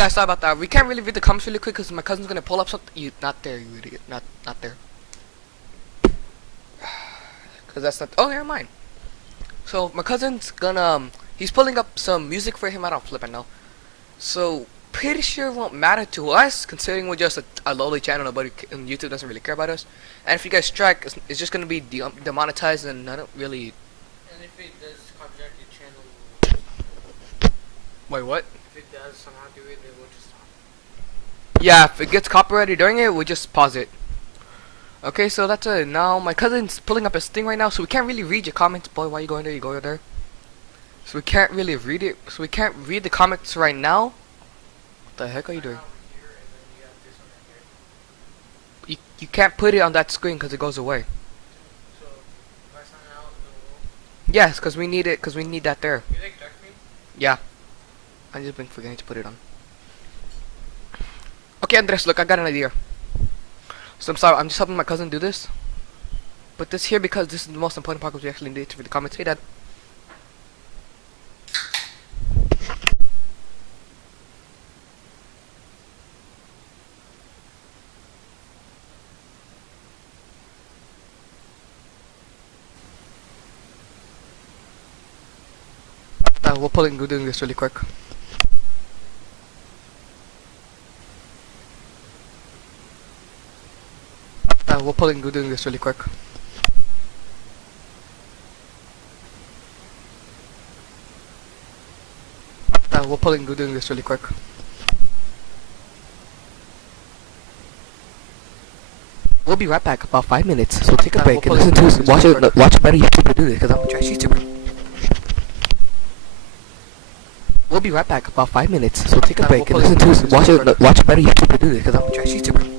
Guys, sorry about that. We can't really read the comments really quick because my cousin's gonna pull up something. You not there, you idiot. Not there. Cause that's not. Oh, never mind. So my cousin's gonna he's pulling up some music for him. I don't flip it now. So pretty sure it won't matter to us considering we're just a lowly channel. Nobody on YouTube doesn't really care about us. And if you guys strike, it's just gonna be demonetized, and I don't really. And if it does copyright your channel. Wait, what? If it does somehow do it, it will just stop. Yeah, if it gets copyrighted during it, we just pause it. Okay, so that's it. Now my cousin's pulling up his thing right now, so we can't really read your comments. Boy, why are you going there? You go there. So we can't really read it. So we can't read the comments right now. What the heck are you doing? You can't put it on that screen because it goes away. So if I sign out, Yes, because we need it. Because we need that there. you like dark me? Yeah. I just been forgetting to put it on. Okay, Andres, look, I got an idea. So I'm sorry, I'm just helping my cousin do this. But this here because this is the most important part because we actually need to read the comments. Hey, Dad. We're doing this really quick. We're doing this really quick. We're doing this really quick. We'll be right back about 5 minutes, so take a break and listen to watch a better YouTuber do this, because I'm a trash YouTuber. We'll be right back about 5 minutes, so take a break and listen to watch a better YouTuber do this, because I'm a trash YouTuber.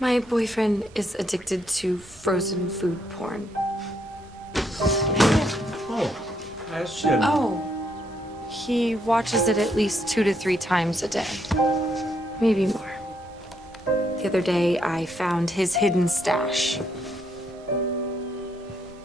My boyfriend is addicted to frozen food porn. Oh, that's it. Oh, he watches it at least 2 to 3 times a day. Maybe more. The other day, I found his hidden stash.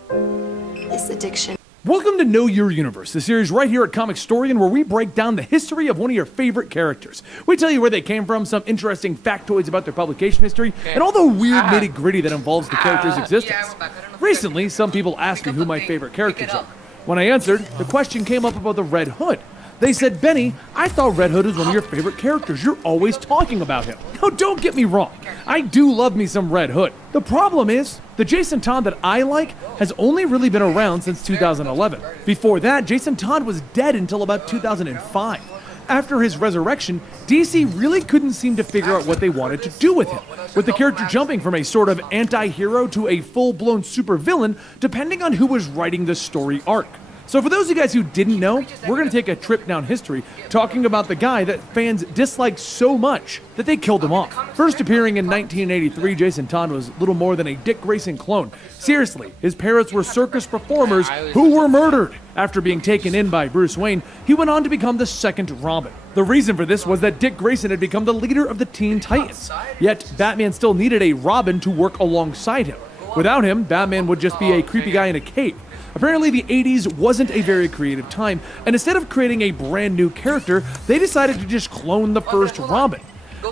This addiction. Welcome to Know Your Universe, the series right here at Comic Storian where we break down the history of one of your favorite characters. We tell you where they came from, some interesting factoids about their publication history, and all the weird nitty-gritty that involves the character's existence. Recently, some people asked me who my favorite characters are. When I answered, the question came up about the Red Hood. They said, Benny, I thought Red Hood was one of your favorite characters. You're always talking about him. Now, don't get me wrong. I do love me some Red Hood. The problem is, the Jason Todd that I like has only really been around since 2011. Before that, Jason Todd was dead until about 2005. After his resurrection, DC really couldn't seem to figure out what they wanted to do with him, with the character jumping from a sort of anti-hero to a full-blown supervillain, depending on who was writing the story arc. So for those of you guys who didn't know, we're going to take a trip down history talking about the guy that fans disliked so much that they killed him off. First appearing in 1983, Jason Todd was little more than a Dick Grayson clone. Seriously, his parents were circus performers who were murdered. After being taken in by Bruce Wayne, he went on to become the second Robin. The reason for this was that Dick Grayson had become the leader of the Teen Titans. Yet, Batman still needed a Robin to work alongside him. Without him, Batman would just be a creepy guy in a cape. Apparently the 80s wasn't a very creative time, and instead of creating a brand new character, they decided to just clone the first Robin.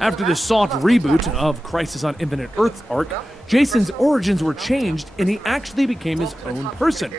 After the soft reboot of Crisis on Infinite Earths arc, Jason's origins were changed and he actually became his own person.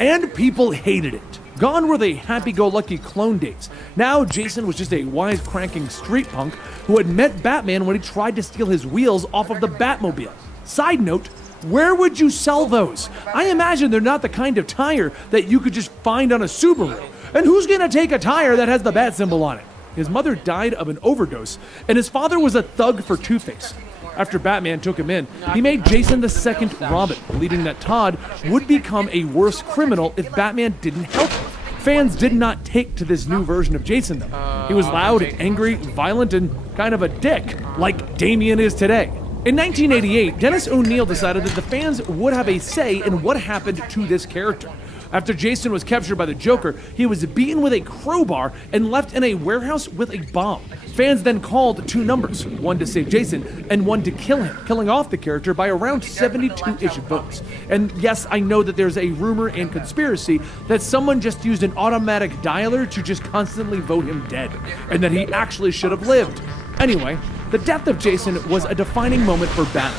And people hated it. Gone were the happy-go-lucky clone days. Now Jason was just a wisecracking street punk who had met Batman when he tried to steal his wheels off of the Batmobile. Side note, where would you sell those? I imagine they're not the kind of tire that you could just find on a Subaru. And who's gonna take a tire that has the bat symbol on it? His mother died of an overdose, and his father was a thug for Two-Face. After Batman took him in, he made Jason the second Robin, believing that Todd would become a worse criminal if Batman didn't help him. Fans did not take to this new version of Jason, though. He was loud, angry, violent, and kind of a dick, like Damien is today. In 1988, Dennis O'Neil decided that the fans would have a say in what happened to this character. After Jason was captured by the Joker, he was beaten with a crowbar and left in a warehouse with a bomb. Fans then called two numbers, one to save Jason and one to kill him, killing off the character by around 72-ish votes. And yes, I know that there's a rumor and conspiracy that someone just used an automatic dialer to just constantly vote him dead, and that he actually should have lived. Anyway, the death of Jason was a defining moment for Batman,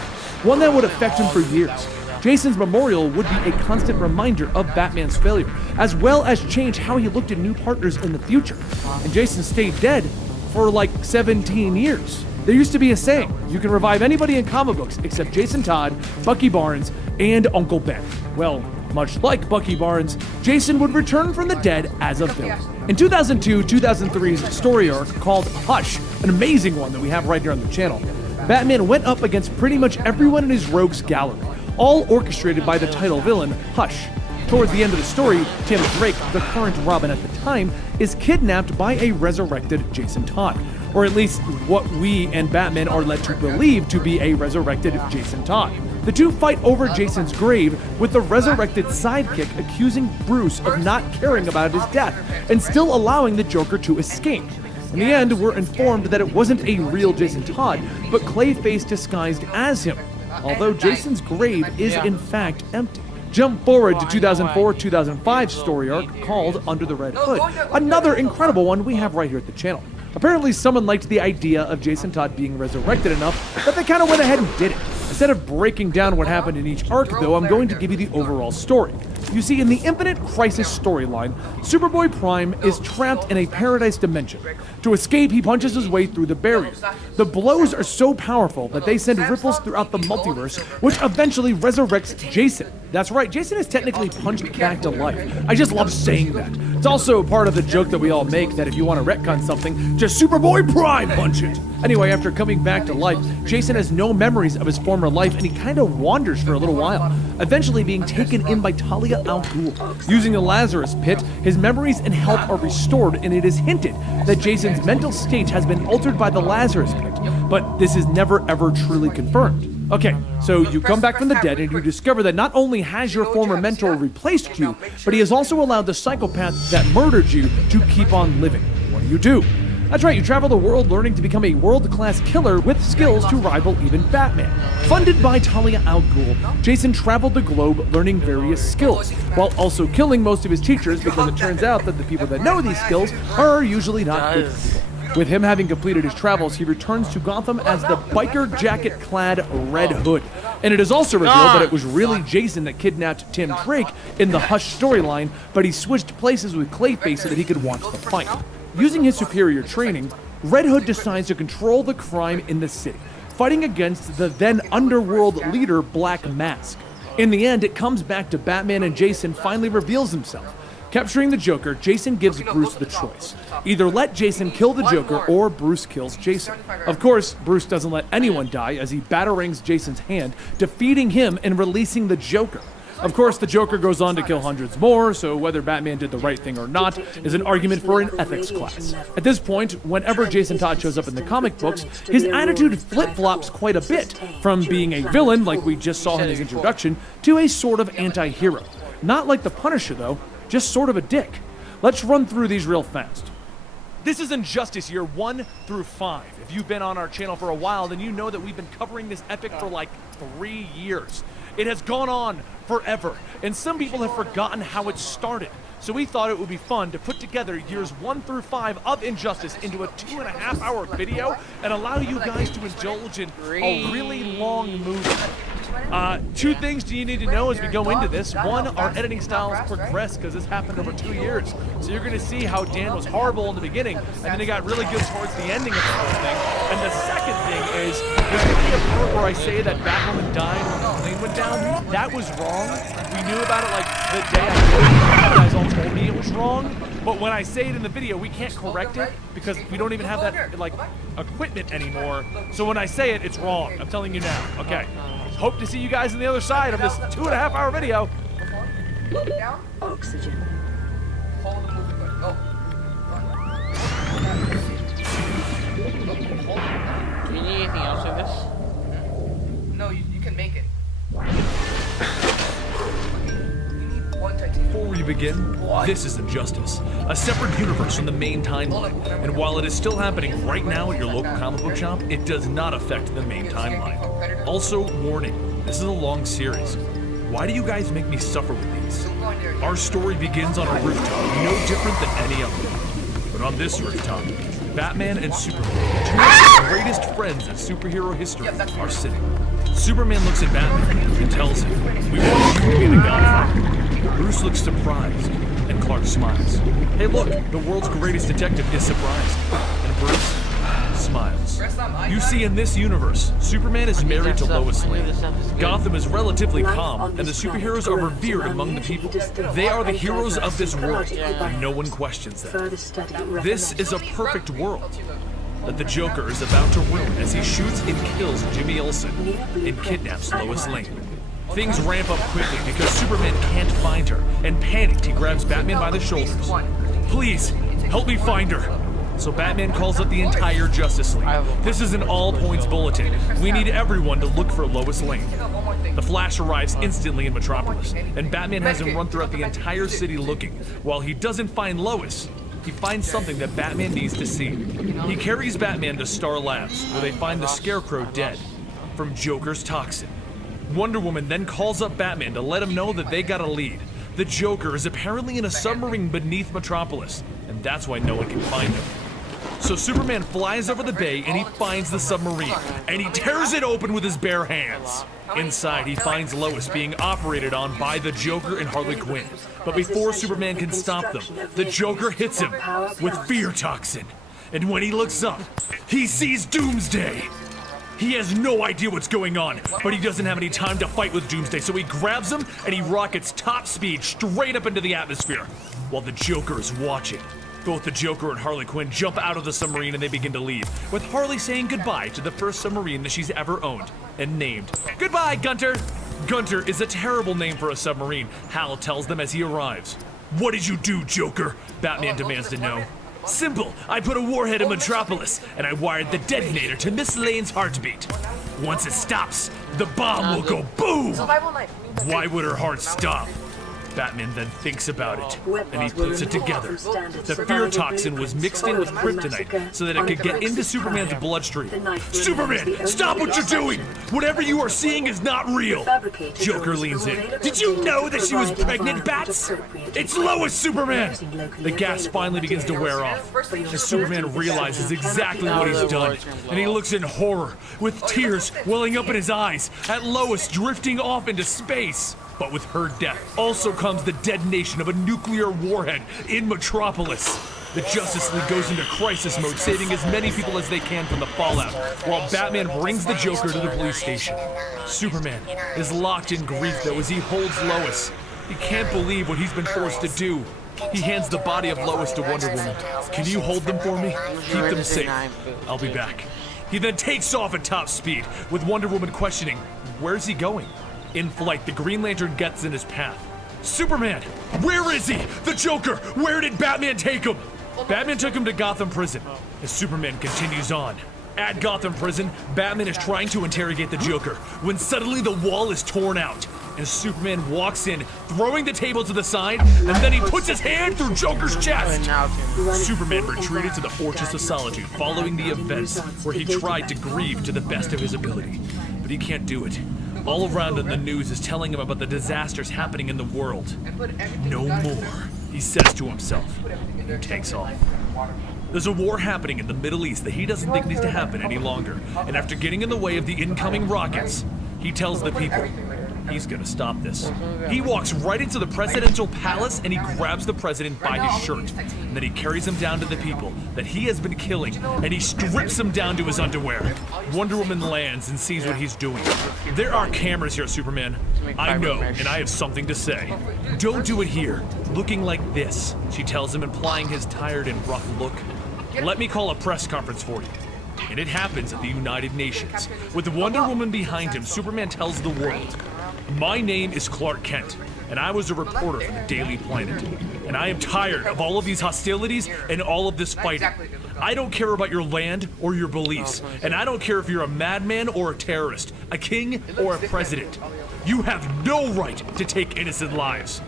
one that would affect him for years. Jason's memorial would be a constant reminder of Batman's failure, as well as change how he looked at new partners in the future. And Jason stayed dead for like 17 years. There used to be a saying, you can revive anybody in comic books except Jason Todd, Bucky Barnes, and Uncle Ben. Well, much like Bucky Barnes, Jason would return from the dead as a villain. In 2002-2003's story arc called Hush, an amazing one that we have right here on the channel, Batman went up against pretty much everyone in his rogues gallery, all orchestrated by the title villain, Hush. Towards the end of the story, Tim Drake, the current Robin at the time, is kidnapped by a resurrected Jason Todd, or at least what we and Batman are led to believe to be a resurrected Jason Todd. The two fight over Jason's grave, with the resurrected sidekick accusing Bruce of not caring about his death and still allowing the Joker to escape. In the end, we're informed that it wasn't a real Jason Todd, but Clayface disguised as him, although Jason's grave is in fact empty. Jump forward to 2004-2005 story arc called Under the Red Hood, another incredible one we have right here at the channel. Apparently someone liked the idea of Jason Todd being resurrected enough that they kind of went ahead and did it. Instead of breaking down what happened in each arc, though, I'm going to give you the overall story. You see, in the Infinite Crisis storyline, Superboy Prime is trapped in a paradise dimension. To escape, he punches his way through the barrier. The blows are so powerful that they send ripples throughout the multiverse, which eventually resurrects Jason. That's right, Jason is technically punched back to life. I just love saying that. It's also part of the joke that we all make that if you want to retcon something, just Superboy Prime punch it. Anyway, after coming back to life, Jason has no memories of his former life and he kind of wanders for a little while, eventually being taken in by Talia al Ghul. Using the Lazarus Pit, his memories and health are restored, and it is hinted that Jason's mental state has been altered by the Lazarus Pit, but this is never ever truly confirmed. Okay, so you come back from the dead and you discover that not only has your former mentor replaced you, but he has also allowed the psychopath that murdered you to keep on living. What do? That's right, you travel the world learning to become a world-class killer with skills to rival even Batman. Funded by Talia al Ghul, Jason traveled the globe learning various skills, while also killing most of his teachers because it turns out that the people that know these skills are usually not good people. With him having completed his travels, he returns to Gotham as the biker jacket-clad Red Hood. And it is also revealed that it was really Jason that kidnapped Tim Drake in the Hush storyline, but he switched places with Clayface so that he could watch the fight. Using his superior training, Red Hood decides to control the crime in the city, fighting against the then underworld leader Black Mask. In the end, it comes back to Batman and Jason finally reveals himself. Capturing the Joker, Jason gives Bruce the choice. Either let Jason kill the Joker or Bruce kills Jason. Of course, Bruce doesn't let anyone die as he batarangs Jason's hand, defeating him and releasing the Joker. Of course, the Joker goes on to kill hundreds more, so whether Batman did the right thing or not is an argument for an ethics class. At this point, whenever Jason Todd shows up in the comic books, his attitude flip-flops quite a bit, from being a villain, like we just saw in his introduction, to a sort of anti-hero. Not like the Punisher, though, just sort of a dick. Let's run through these real fast. This is Injustice Year 1 through 5. If you've been on our channel for a while, then you know that we've been covering this epic for like 3 years. It has gone on forever, and some people have forgotten how it started. So we thought it would be fun to put together years 1 through 5 of Injustice into a 2.5-hour video and allow you guys to indulge in a really long movie. Two things do you need to know as we go into this. One, our editing styles progress because this happened over 2 years. So you're going to see how Dan was horrible in the beginning, and then he got really good towards the ending of the whole thing. And the second thing is, there's going to be a part where I say that Batwoman died when the plane went down. That was wrong. We knew about it like the day I did it. You guys all told me it was wrong. But when I say it in the video, we can't correct it because we don't even have that like equipment anymore. So when I say it, it's wrong. I'm telling you now. Okay. Hope to see you guys on the other side of this 2.5-hour video. Oxygen. begin? This is Injustice, a separate universe from the main timeline. And while it is still happening right now at your local comic book shop, it does not affect the main timeline. Also, warning, this is a long series. Why do you guys make me suffer with these? Our story begins on a rooftop, no different than any other. But on this rooftop, Batman and Superman, two of the greatest friends in superhero history, are sitting. Superman looks at Batman and tells him, "We want you to be the Godfather." Bruce looks surprised, and Clark smiles. Hey look, the world's greatest detective is surprised. And Bruce smiles. You see, in this universe, Superman is married to Lois Lane. Gotham is relatively calm, and the superheroes are revered among the people. They are the heroes of this world, and no one questions them. This is a perfect world that the Joker is about to ruin as he shoots and kills Jimmy Olsen and kidnaps Lois Lane. Things ramp up quickly because Superman can't find her, and panicked, he grabs Batman by the shoulders. "Please, help me find her." So Batman calls up the entire Justice League. This is an all-points bulletin. We need everyone to look for Lois Lane. The Flash arrives instantly in Metropolis, and Batman has him run throughout the entire city looking. While he doesn't find Lois, he finds something that Batman needs to see. He carries Batman to Star Labs, where they find the Scarecrow dead from Joker's toxin. Wonder Woman then calls up Batman to let him know that they got a lead. The Joker is apparently in a submarine beneath Metropolis, and that's why no one can find him. So Superman flies over the bay and he finds the submarine, and he tears it open with his bare hands. Inside, he finds Lois being operated on by the Joker and Harley Quinn. But before Superman can stop them, the Joker hits him with fear toxin. And when he looks up, he sees Doomsday. He has no idea what's going on, but he doesn't have any time to fight with Doomsday, so he grabs him and he rockets top speed straight up into the atmosphere, while the Joker is watching. Both the Joker and Harley Quinn jump out of the submarine and they begin to leave, with Harley saying goodbye to the first submarine that she's ever owned, and named. "Goodbye, Gunter!" Gunter is a terrible name for a submarine, Hal tells them as he arrives. "What did you do, Joker?" Batman demands to know. "Simple. I put a warhead in Metropolis, and I wired the detonator to Miss Lane's heartbeat. Once it stops, the bomb will go boom!" Why would her heart stop? Batman then thinks about it, and he puts it together. The fear toxin was mixed in with kryptonite so that it could get into Superman's bloodstream. "Superman, stop what you're doing! Whatever you are seeing is not real!" Joker leans in. "Did you know that she was pregnant, Bats? It's Lois, Superman!" The gas finally begins to wear off, as Superman realizes exactly what he's done, and he looks in horror, with tears welling up in his eyes, at Lois drifting off into space. But with her death also comes the detonation of a nuclear warhead in Metropolis. The Justice League goes into crisis mode, saving as many people as they can from the fallout, while Batman brings the Joker to the police station. Superman is locked in grief, though, as he holds Lois. He can't believe what he's been forced to do. He hands the body of Lois to Wonder Woman. "Can you hold them for me? Keep them safe. I'll be back." He then takes off at top speed, with Wonder Woman questioning, where's he going? In flight, the Green Lantern gets in his path. "Superman, where is he? The Joker, where did Batman take him?" Batman took him to Gotham Prison, as Superman continues on. At Gotham Prison, Batman is trying to interrogate the Joker, when suddenly the wall is torn out, and Superman walks in, throwing the table to the side, and then he puts his hand through Joker's chest. Superman retreated to the Fortress of Solitude following the events, where he tried to grieve to the best of his ability. But he can't do it. All around him, the news is telling him about the disasters happening in the world. "No more," he says to himself, and he takes off. There's a war happening in the Middle East that he doesn't think needs to happen any longer, and after getting in the way of the incoming rockets, he tells the people he's gonna stop this. He walks right into the presidential palace and he grabs the president by his shirt, and then he carries him down to the people that he has been killing, and he strips him down to his underwear. Wonder Woman lands and sees what he's doing. "There are cameras here, Superman. I know, and I have something to say. Don't do it here, looking like this," she tells him, implying his tired and rough look. "Let me call a press conference for you." And it happens at the United Nations. With Wonder Woman behind him, Superman tells the world, "My name is Clark Kent, and I was a reporter for the Daily Planet. And I am tired of all of these hostilities and all of this fighting. I don't care about your land or your beliefs, and I don't care if you're a madman or a terrorist, a king or a president. You have no right to take innocent lives.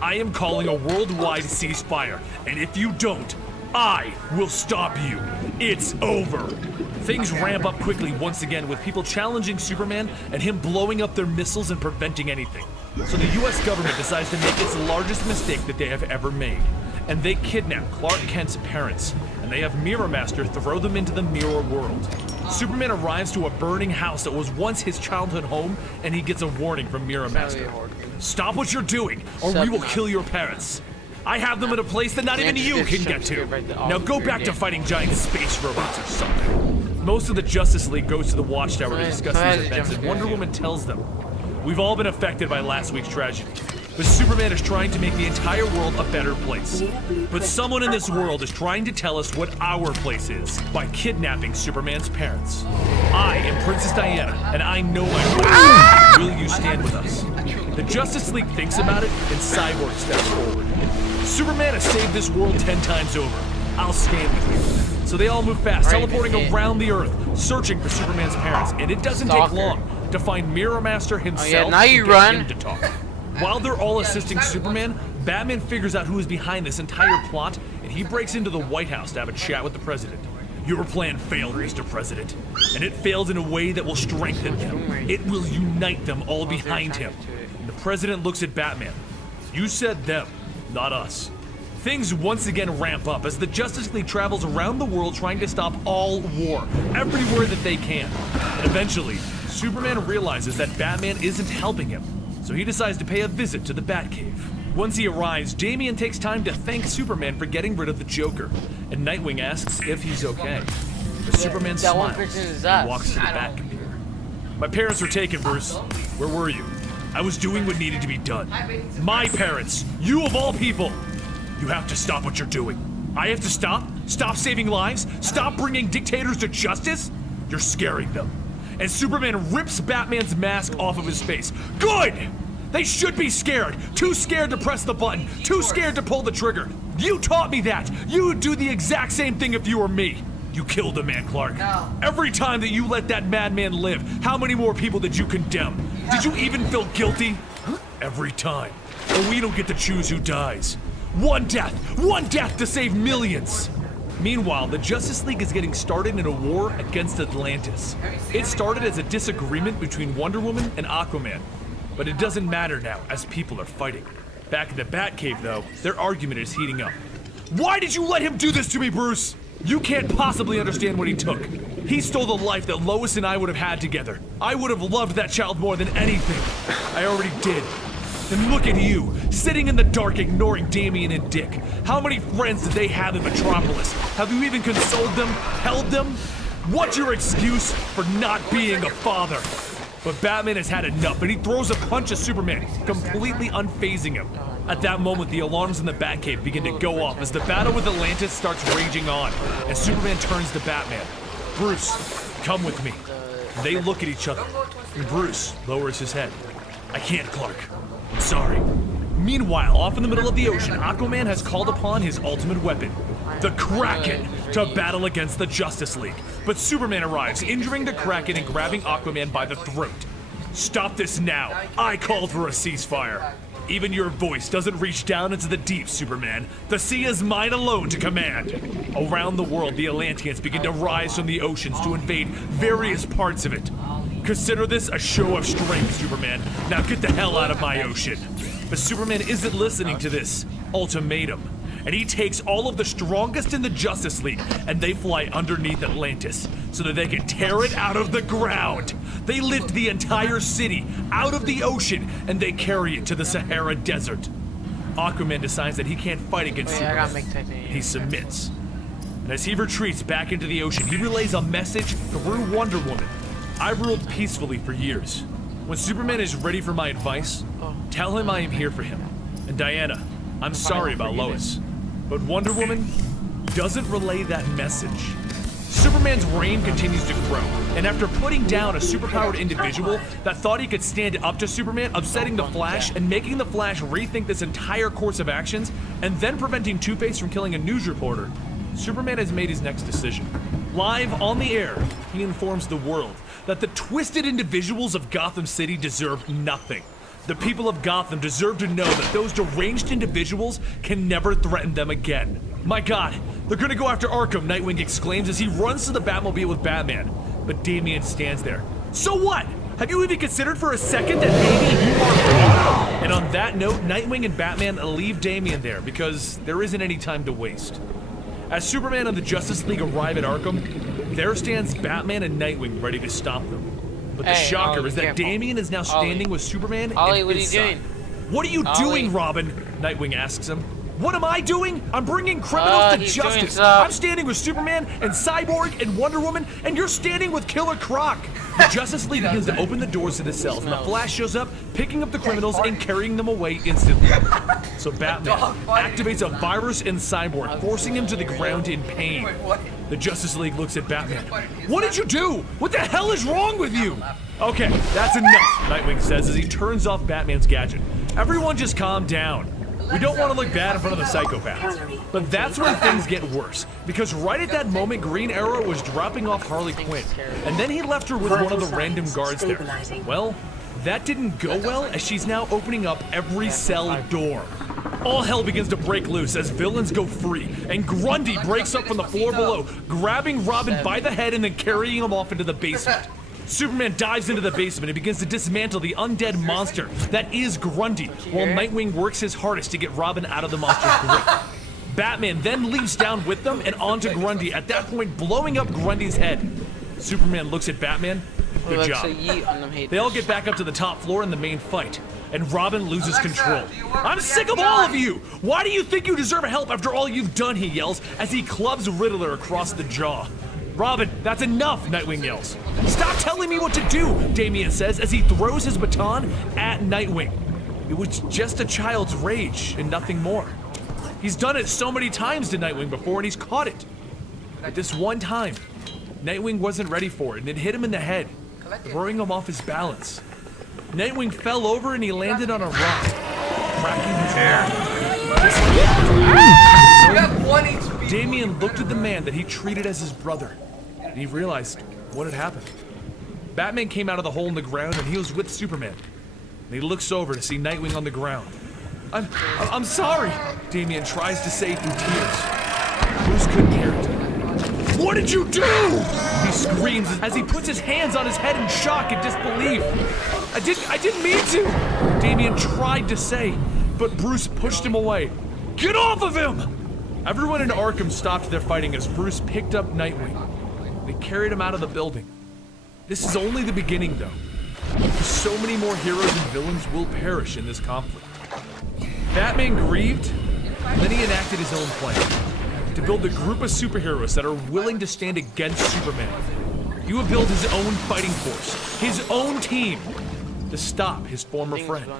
I am calling a worldwide ceasefire, and if you don't, I will stop you. It's over. Things ramp up quickly once again with people challenging Superman and him blowing up their missiles and preventing anything. So the US government decides to make its largest mistake that they have ever made. And they kidnap Clark Kent's parents, and they have Mirror Master throw them into the mirror world. Superman arrives to a burning house that was once his childhood home, and he gets a warning from Mirror Master. Stop what you're doing, or we will kill your parents. I have them at a place that not even you can get to. Now go back to fighting giant space robots or something. Most of the Justice League goes to the Watchtower to discuss these events, and Wonder Woman tells them, we've all been affected by last week's tragedy, but Superman is trying to make the entire world a better place. But someone in this world is trying to tell us what our place is by kidnapping Superman's parents. I am Princess Diana, and I know my role. Will you stand with us? The Justice League thinks about it, and Cyborg steps forward. Superman has saved this world 10 times over. I'll stand with you. So they all move fast, teleporting around the Earth, searching for Superman's parents, and it doesn't take long to find Mirror Master himself now you and get run. him to talk. While they're all assisting Superman, Batman figures out who is behind this entire plot, and he breaks into the White House to have a chat with the president. Your plan failed, Mr. President, and it failed in a way that will strengthen them. It will unite them all behind him. And the president looks at Batman. You said them, not us. Things once again ramp up as the Justice League travels around the world trying to stop all war, everywhere that they can. And eventually, Superman realizes that Batman isn't helping him, so he decides to pay a visit to the Batcave. Once he arrives, Damian takes time to thank Superman for getting rid of the Joker, and Nightwing asks if he's okay. But Superman smiles and walks to the Batcomputer. My parents were taken, Bruce. Where were you? I was doing what needed to be done. My parents, you of all people. You have to stop what you're doing. I have to stop? Stop saving lives? Stop bringing dictators to justice? You're scaring them. And Superman rips Batman's mask off of his face. Good! They should be scared. Too scared to press the button. Too scared to pull the trigger. You taught me that. You would do the exact same thing if you were me. You killed a man, Clark. No. Every time that you let that madman live, how many more people did you condemn? Did you even feel guilty? Every time. But we don't get to choose who dies. One death to save millions. Meanwhile, the Justice League is getting started in a war against Atlantis. It started as a disagreement between Wonder Woman and Aquaman, but it doesn't matter now as people are fighting. Back in the Batcave, though, their argument is heating up. Why did you let him do this to me, Bruce? You can't possibly understand what he took. He stole the life that Lois and I would have had together. I would have loved that child more than anything. I already did. And look at you, sitting in the dark ignoring Damian and Dick. How many friends did they have in Metropolis? Have you even consoled them? Held them? What's your excuse for not being a father? But Batman has had enough, and he throws a punch at Superman, completely unfazing him. At that moment, the alarms in the Batcave begin to go off as the battle with Atlantis starts raging on, and Superman turns to Batman. Bruce, come with me. They look at each other, and Bruce lowers his head. I can't, Clark. I'm sorry. Meanwhile, off in the middle of the ocean, Aquaman has called upon his ultimate weapon, the Kraken, to battle against the Justice League. But Superman arrives, injuring the Kraken and grabbing Aquaman by the throat. Stop this now. I called for a ceasefire. Even your voice doesn't reach down into the deep, Superman. The sea is mine alone to command. Around the world, the Atlanteans begin to rise from the oceans to invade various parts of it. Consider this a show of strength, Superman. Now get the hell out of my ocean. But Superman isn't listening to this ultimatum, and he takes all of the strongest in the Justice League, and they fly underneath Atlantis so that they can tear it out of the ground. They lift the entire city out of the ocean, and they carry it to the Sahara Desert. Aquaman decides that he can't fight against Superman. He submits. And as he retreats back into the ocean, he relays a message through Wonder Woman. I've ruled peacefully for years. When Superman is ready for my advice, tell him I am here for him. And Diana, I'm sorry about Lois, but Wonder Woman doesn't relay that message. Superman's reign continues to grow, and after putting down a superpowered individual that thought he could stand up to Superman, upsetting the Flash and making the Flash rethink this entire course of actions, and then preventing Two-Face from killing a news reporter, Superman has made his next decision. Live on the air, he informs the world that the twisted individuals of Gotham City deserve nothing. The people of Gotham deserve to know that those deranged individuals can never threaten them again. My God, they're gonna go after Arkham, Nightwing exclaims as he runs to the Batmobile with Batman. But Damian stands there. So what? Have you even considered for a second that maybe you are wrong? And on that note, Nightwing and Batman leave Damian there because there isn't any time to waste. As Superman and the Justice League arrive at Arkham, there stands Batman and Nightwing ready to stop them. But the shocker Ollie, is that careful. Damian is now standing with Superman Ollie, and what are his you side. doing? What are you Ollie. doing, Robin? Nightwing asks him. What am I doing? I'm bringing criminals to he's doing justice. stuff. I'm standing with Superman and Cyborg and Wonder Woman, and you're standing with Killer Croc. The Justice League begins to open the doors to the cells, and the Flash shows up, picking up the criminals and carrying them away instantly. So Batman activates a virus in Cyborg, forcing him to the ground in pain. The Justice League looks at Batman. What did you do? What the hell is wrong with you? Okay, that's enough, Nightwing says as he turns off Batman's gadget. Everyone just calm down. We don't want to look bad in front of the psychopaths. But that's when things get worse, because right at that moment, Green Arrow was dropping off Harley Quinn, and then he left her with one of the random guards there. Well, that didn't go well, as she's now opening up every cell door. All hell begins to break loose as villains go free, and Grundy breaks up from the floor below, grabbing Robin by the head and then carrying him off into the basement. Superman dives into the basement and begins to dismantle the undead monster that is Grundy, while Nightwing works his hardest to get Robin out of the monster's grip. Batman then leaps down with them and onto Grundy, at that point blowing up Grundy's head. Superman looks at Batman. Good job. They all get back up to the top floor in the main fight, and Robin loses control. I'm sick of all of you! Why do you think you deserve help after all you've done, he yells, as he clubs Riddler across the jaw. Robin, that's enough, Nightwing yells. Stop telling me what to do, Damian says as he throws his baton at Nightwing. It was just a child's rage and nothing more. He's done it so many times to Nightwing before and he's caught it. But this one time, Nightwing wasn't ready for it and it hit him in the head, throwing him off his balance. Nightwing fell over and he landed on a rock, cracking his head. Damian looked at the man that he treated as his brother, and he realized what had happened. Batman came out of the hole in the ground, and he was with Superman. And he looks over to see Nightwing on the ground. I'm sorry, Damian tries to say through tears. Bruce couldn't hear it. What did you do? He screams as he puts his hands on his head in shock and disbelief. I didn't mean to, Damian tried to say, but Bruce pushed him away. Get off of him! Everyone in Arkham stopped their fighting as Bruce picked up Nightwing. They carried him out of the building. This is only the beginning, though. So many more heroes and villains will perish in this conflict. Batman grieved, and then he enacted his own plan to build a group of superheroes that are willing to stand against Superman. He would build his own fighting force, his own team, to stop his former friend.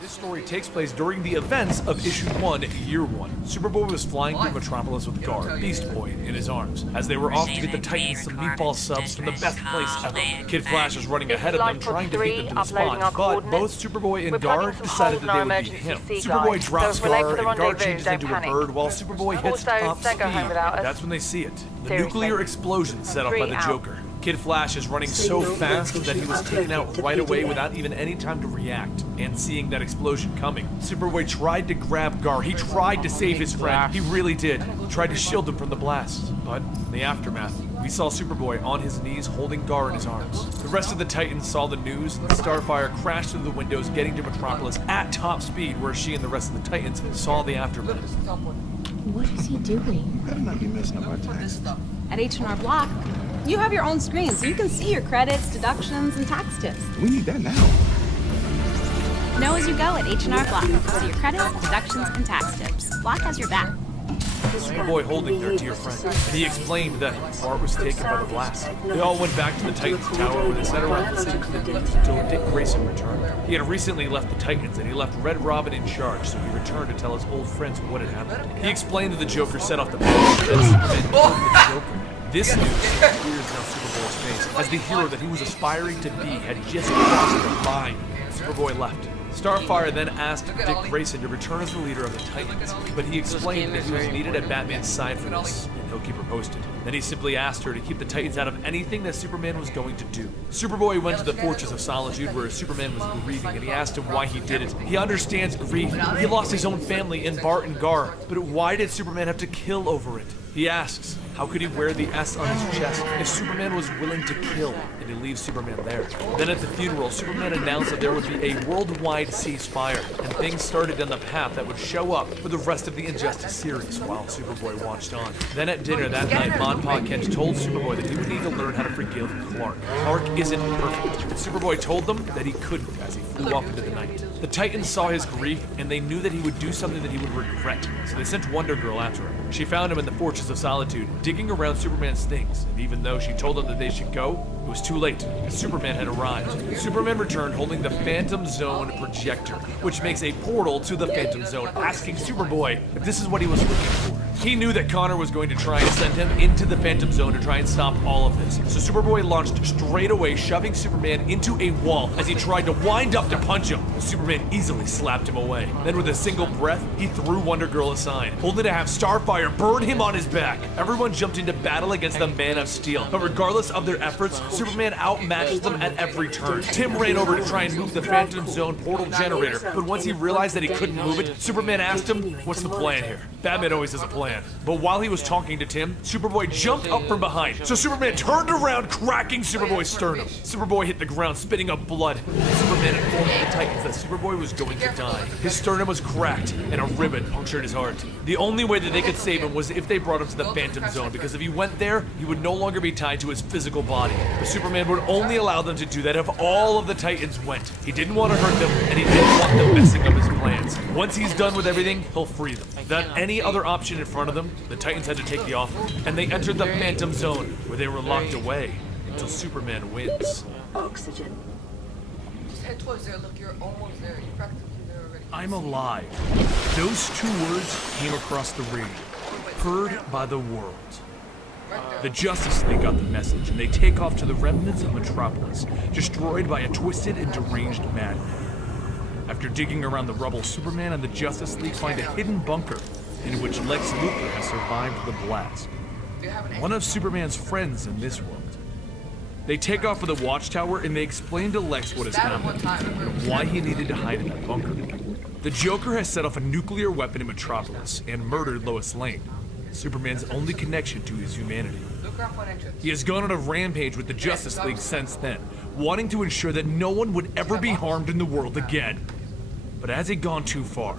This story takes place during the events of Issue 1, Year 1. Superboy was flying through Metropolis with Gar, Beast Boy, in his arms, as they were off to get the Titans some meatball subs from the best place ever. Kid Flash was running ahead of them, trying to beat them to the spot, but both Superboy and Gar decided that they would beat him. Superboy drops Gar, and Gar changes into a bird, while Superboy hits top speed. That's when they see it. The nuclear explosion set off by the Joker. Kid Flash is running so fast that he was taken out right away without even any time to react. And seeing that explosion coming, Superboy tried to grab Gar. He tried to save his friend. He really did. He tried to shield him from the blast. But in the aftermath, we saw Superboy on his knees holding Gar in his arms. The rest of the Titans saw the news, and Starfire crashed through the windows, getting to Metropolis at top speed, where she and the rest of the Titans saw the aftermath. What is he doing? Better not be messing up our taxes. At H&R Block, you have your own screen, so you can see your credits, deductions, and tax tips. We need that now. Know as you go at H&R Block. Go to your credits, deductions, and tax tips. Block has your back. Superboy holding their dear friend, and he explained that Bart was taken by the blast. They all went back to the Titans Tower where they sat around listening to the news until Dick Grayson returned. He had recently left the Titans, and he left Red Robin in charge, so he returned to tell his old friends what had happened. He explained that the Joker set off the bomb, and Superman killed the Joker. This news appears on Superboy's face, as the hero that he was aspiring to be had just crossed the line. Superboy left. Starfire then asked Dick Grayson to return as the leader of the Titans, but he explained that he was needed at Batman's side for this, and he'll keep her posted. Then he simply asked her to keep the Titans out of anything that Superman was going to do. Superboy went to the Fortress of Solitude where Superman was grieving, and he asked him why he did it. He understands grief. He lost his own family in Bart and Gar, but why did Superman have to kill over it? He asks, how could he wear the S on his chest if Superman was willing to kill, and he leaves Superman there? Then at the funeral, Superman announced that there would be a worldwide ceasefire, and things started down the path that would show up for the rest of the Injustice series while Superboy watched on. Then at dinner that night, Mon Pa Kent told Superboy that he would need to learn how to forgive Clark. Clark isn't perfect, and Superboy told them that he couldn't as he flew off into the night. The Titans saw his grief, and they knew that he would do something that he would regret, so they sent Wonder Girl after him. She found him in the Fortress of Solitude, digging around Superman's things, and even though she told them that they should go, it was too late, as Superman had arrived. Superman returned holding the Phantom Zone projector, which makes a portal to the Phantom Zone, asking Superboy if this is what he was looking for. He knew that Connor was going to try and send him into the Phantom Zone to try and stop all of this, so Superboy launched straight away, shoving Superman into a wall as he tried to wind up to punch him. Superman easily slapped him away. Then with a single breath, he threw Wonder Girl aside, only to have Starfire burn him on his back. Everyone jumped into battle against the Man of Steel, but regardless of their efforts, Superman outmatched them at every turn. Tim ran over to try and move the Phantom Zone portal generator, but once he realized that he couldn't move it, Superman asked him, what's the plan here? Batman always has a plan. But while he was talking to Tim, Superboy jumped up from behind, so Superman turned around, cracking Superboy's sternum. Superboy hit the ground, spitting up blood. Superman informed the Titans that Superboy was going to die. His sternum was cracked, and a ribbon punctured his heart. The only way that they could save him was if they brought him to the Phantom Zone, because if he went there, he would no longer be tied to his physical body. But Superman would only allow them to do that if all of the Titans went. He didn't want to hurt them, and he didn't want them messing up his plans. Once he's done with everything, he'll free them. Without any other option in front of them, the Titans had to take the offer, and they entered the Phantom Zone, where they were locked away until Superman wins. Oxygen. Just head towards there. Look, you're almost there. You're practically there already. I'm alive. Those two words came across the radio, heard by the world. The Justice League got the message, and they take off to the remnants of Metropolis, destroyed by a twisted and deranged madman. After digging around the rubble, Superman and the Justice League find a hidden bunker in which Lex Luthor has survived the blast, one of Superman's friends in this world. They take off for the Watchtower, and they explain to Lex what has happened and why he needed to hide in that bunker. The Joker has set off a nuclear weapon in Metropolis and murdered Lois Lane, Superman's only connection to his humanity. He has gone on a rampage with the Justice League since then, wanting to ensure that no one would ever be harmed in the world again. But has he gone too far?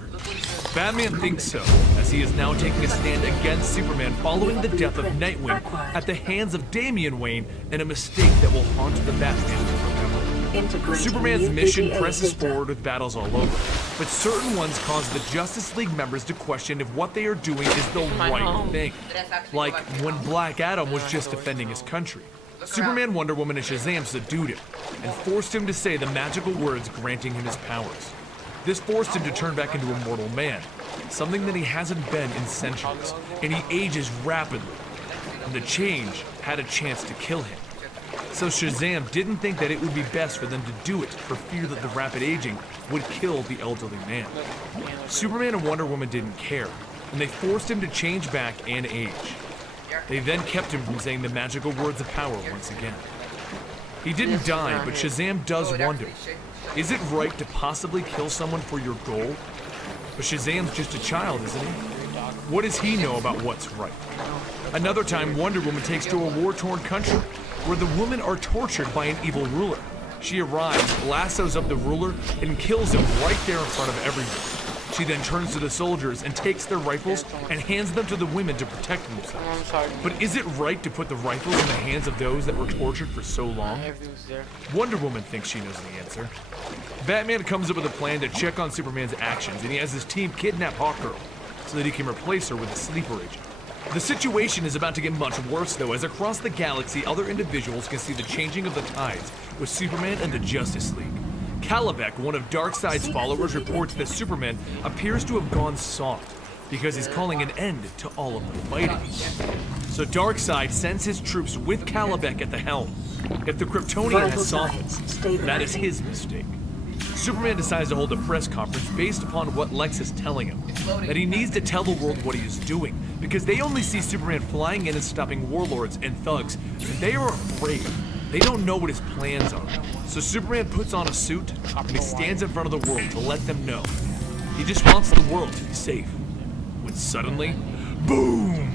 Batman thinks so, as he is now taking a stand against Superman following the death of Nightwing at the hands of Damian Wayne and a mistake that will haunt the Batman forever. Superman's mission presses forward with battles all over, but certain ones cause the Justice League members to question if what they are doing is the right thing. Like when Black Adam was just defending his country. Superman, Wonder Woman, and Shazam subdued him and forced him to say the magical words granting him his powers. This forced him to turn back into a mortal man, something that he hasn't been in centuries, and he ages rapidly. And the change had a chance to kill him. So Shazam didn't think that it would be best for them to do it for fear that the rapid aging would kill the elderly man. Superman and Wonder Woman didn't care, and they forced him to change back and age. They then kept him from saying the magical words of power once again. He didn't die, but Shazam does wonder, is it right to possibly kill someone for your goal? But Shazam's just a child, isn't he? What does he know about what's right? Another time, Wonder Woman takes to a war-torn country, where the women are tortured by an evil ruler. She arrives, lassos up the ruler, and kills him right there in front of everyone. She then turns to the soldiers and takes their rifles and hands them to the women to protect themselves. But is it right to put the rifles in the hands of those that were tortured for so long? Wonder Woman thinks she knows the answer. Batman comes up with a plan to check on Superman's actions, and he has his team kidnap Hawkgirl so that he can replace her with a sleeper agent. The situation is about to get much worse, though, as across the galaxy, other individuals can see the changing of the tides with Superman and the Justice League. Kalibek, one of Darkseid's followers, reports that Superman appears to have gone soft because he's calling an end to all of the fighting. So Darkseid sends his troops with Kalibek at the helm. If the Kryptonian has softened, that is his mistake. Superman decides to hold a press conference based upon what Lex is telling him. That he needs to tell the world what he is doing, because they only see Superman flying in and stopping warlords and thugs, and they are afraid. They don't know what his plans are. So Superman puts on a suit, and he stands in front of the world to let them know. He just wants the world to be safe. When suddenly, boom!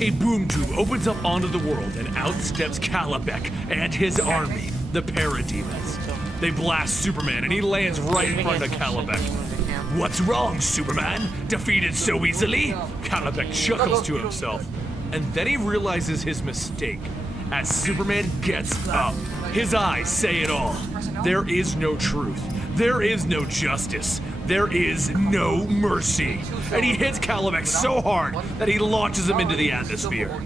A boom tube opens up onto the world, and out steps Kalibek and his army, the Parademons. They blast Superman, and he lands right in front of Kalibek. What's wrong, Superman? Defeated so easily? Kalibek chuckles to himself. And then he realizes his mistake. As Superman gets up, his eyes say it all. There is no truth. There is no justice. There is no mercy. And he hits Kalibek so hard that he launches him into the atmosphere.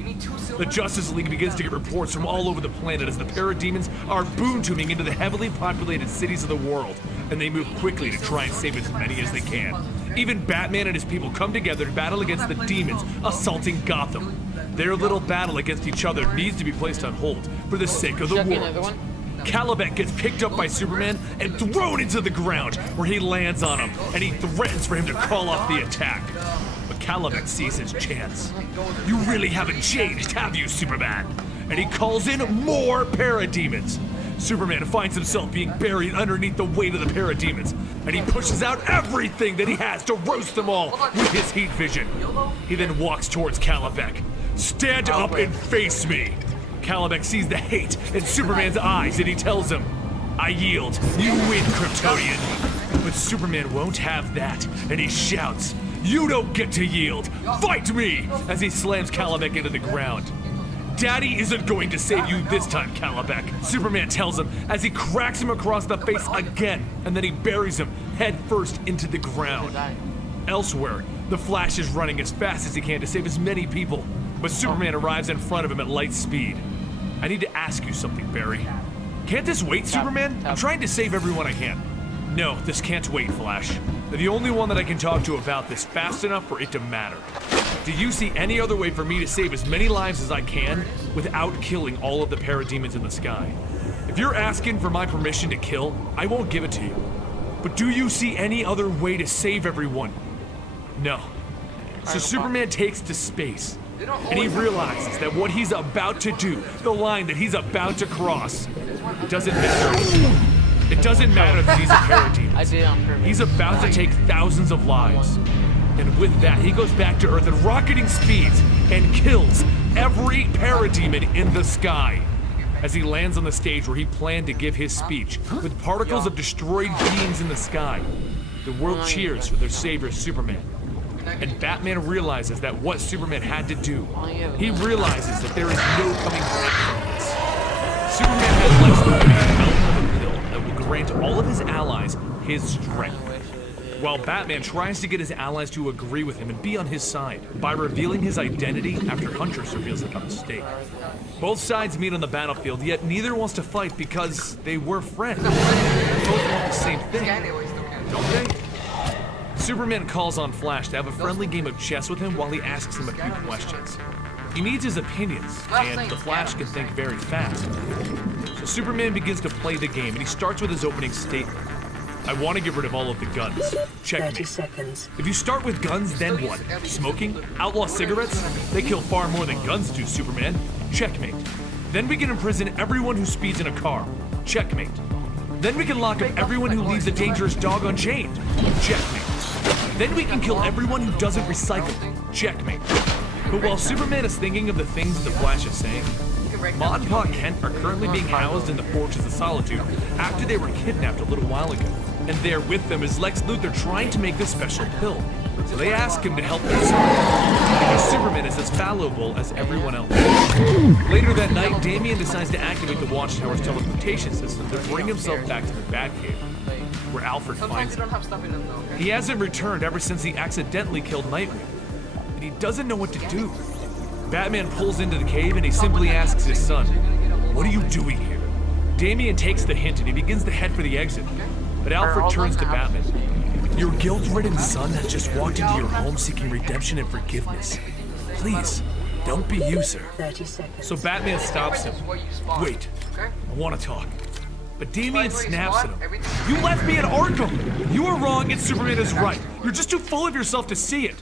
The Justice League begins to get reports from all over the planet as the Parademons are boom-tubing into the heavily populated cities of the world, and they move quickly to try and save as many as they can. Even Batman and his people come together to battle against the demons assaulting Gotham. Their little battle against each other needs to be placed on hold for the sake of the world. Kalibek gets picked up by Superman and thrown into the ground, where he lands on him, and he threatens for him to call off the attack. But Kalibek sees his chance. You really haven't changed, have you, Superman? And he calls in more Parademons. Superman finds himself being buried underneath the weight of the Parademons, and he pushes out everything that he has to roast them all with his heat vision. He then walks towards Kalibek. Stand up and face me. Kalibek sees the hate in Superman's eyes, and he tells him, I yield, you win, Kryptonian. But Superman won't have that, and he shouts, you don't get to yield, fight me, as he slams Kalibek into the ground. Daddy isn't going to save you this time, Kalibek, Superman tells him as he cracks him across the face again, and then he buries him head first into the ground. Elsewhere, the Flash is running as fast as he can to save as many people, but Superman arrives in front of him at light speed. I need to ask you something, Barry. Can't this wait, Superman? I'm trying to save everyone I can. No, this can't wait, Flash. You're the only one that I can talk to about this fast enough for it to matter. Do you see any other way for me to save as many lives as I can without killing all of the Parademons in the sky? If you're asking for my permission to kill, I won't give it to you. But do you see any other way to save everyone? No. So Superman takes to space, and he realizes that what he's about to do, the line that he's about to cross, doesn't matter. It doesn't matter that he's a Parademon. I did it on purpose. He's about to take thousands of lives. And with that, he goes back to Earth at rocketing speeds and kills every Parademon in the sky. As he lands on the stage where he planned to give his speech, with particles of destroyed beings in the sky, the world cheers for their savior, Superman. And Batman realizes that what Superman had to do, he realizes that there is no coming back from this. Superman has Lex Luthor develop a pill that will grant all of his allies his strength, while Batman tries to get his allies to agree with him and be on his side by revealing his identity after Huntress reveals a mistake. Both sides meet on the battlefield, yet neither wants to fight because they were friends. They both want the same thing, don't they? Superman calls on Flash to have a friendly game of chess with him while he asks him a few questions. He needs his opinions, and the Flash can think very fast. So Superman begins to play the game, and he starts with his opening statement. I want to get rid of all of the guns. Checkmate. 30 seconds. If you start with guns, then what? Smoking? Outlaw cigarettes? They kill far more than guns do, Superman. Checkmate. Then we can imprison everyone who speeds in a car. Checkmate. Then we can lock up everyone who leaves a dangerous dog unchained. Checkmate. Then we can kill everyone who doesn't recycle. Checkmate. But while Superman is thinking of the things the Flash is saying, Ma and Pa Kent are currently being housed in the Fortress of Solitude after they were kidnapped a little while ago. And there with them is Lex Luthor trying to make this special pill. So they ask him to help them solve, because Superman is as fallible as everyone else. Later that night, Damian decides to activate the Watchtower's teleportation system to bring himself back to the Batcave, where Alfred finds him. He hasn't returned ever since he accidentally killed Nightwing, and he doesn't know what to do. Batman pulls into the cave and he simply asks his son, "What are you doing here?" Damian takes the hint and he begins to head for the exit, but Alfred turns to Batman. "Your guilt-ridden son has just walked into your home seeking redemption and forgiveness. Please, don't be you, sir." 30 seconds. So Batman stops him. "Wait, I want to talk." But Damien snaps at him. You left me at Arkham! You are wrong and Superman is right. You're just too full of yourself to see it.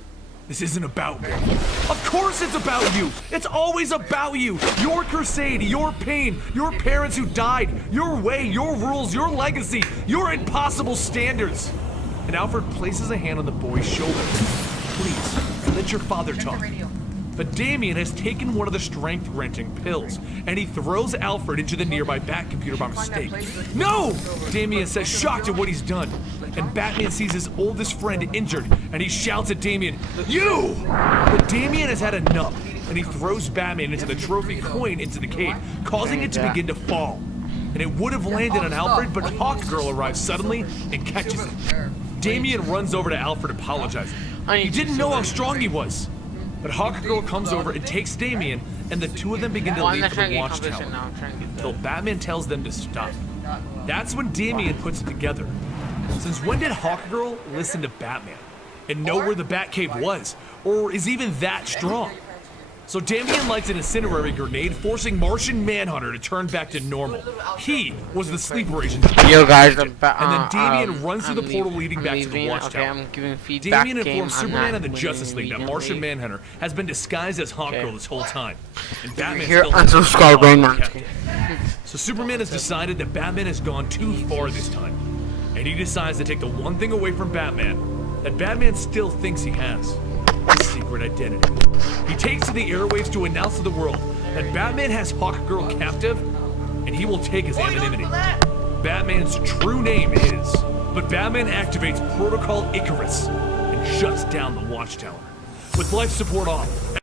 This isn't about me. Of course it's about you! It's always about you! Your crusade, your pain, your parents who died, your way, your rules, your legacy, your impossible standards! And Alfred places a hand on the boy's shoulder. Please, let your father talk. But Damien has taken one of the strength-wrenching pills, and he throws Alfred into the nearby Bat computer by mistake. No! Damien says, shocked at what he's done. And Batman sees his oldest friend injured, and he shouts at Damien, you! But Damien has had enough, and he throws Batman into the trophy coin into the cave, causing it to begin to fall. And it would have landed on Alfred, but Hawkgirl arrives suddenly and catches it. Damien runs over to Alfred apologizing. He didn't know how strong he was. But Hawkgirl comes over and takes Damien, and the two of them begin to leave for the watchtower. Till Batman tells them to stop. That's when Damien puts it together. Since when did Hawkgirl listen to Batman? And know where the Batcave was? Or is even that strong? So Damien lights an incendiary grenade, forcing Martian Manhunter to turn back to normal. He was the sleeper agent. Yo guys, and then Damien runs through the portal leading back to the watchtower. I'm giving feedback. Damien informs Superman and the Justice League that Martian Manhunter has been disguised as Hawkgirl this whole time. And Batman Here, still unsubscribe right now. So Superman has decided that Batman has gone too far this time. And he decides to take the one thing away from Batman that Batman still thinks he has. His secret identity. He takes to the airwaves to announce to the world that Batman has Hawkgirl captive, and he will take his anonymity. Batman's true name is... But Batman activates Protocol Icarus and shuts down the watchtower. With life support off...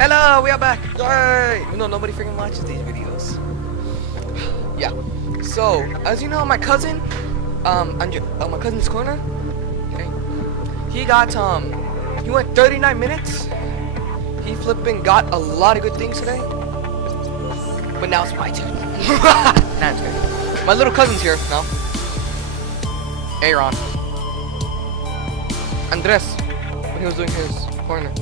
Hello, we are back. Yay! You know nobody freaking watches these videos. Yeah. So, as you know, my cousin, my cousin's corner. Okay. He got he went 39 minutes. He flipping got a lot of good things today. But now it's my turn. Nah, it's good. My little cousin's here now. Aaron. Andres, when he was doing his corner.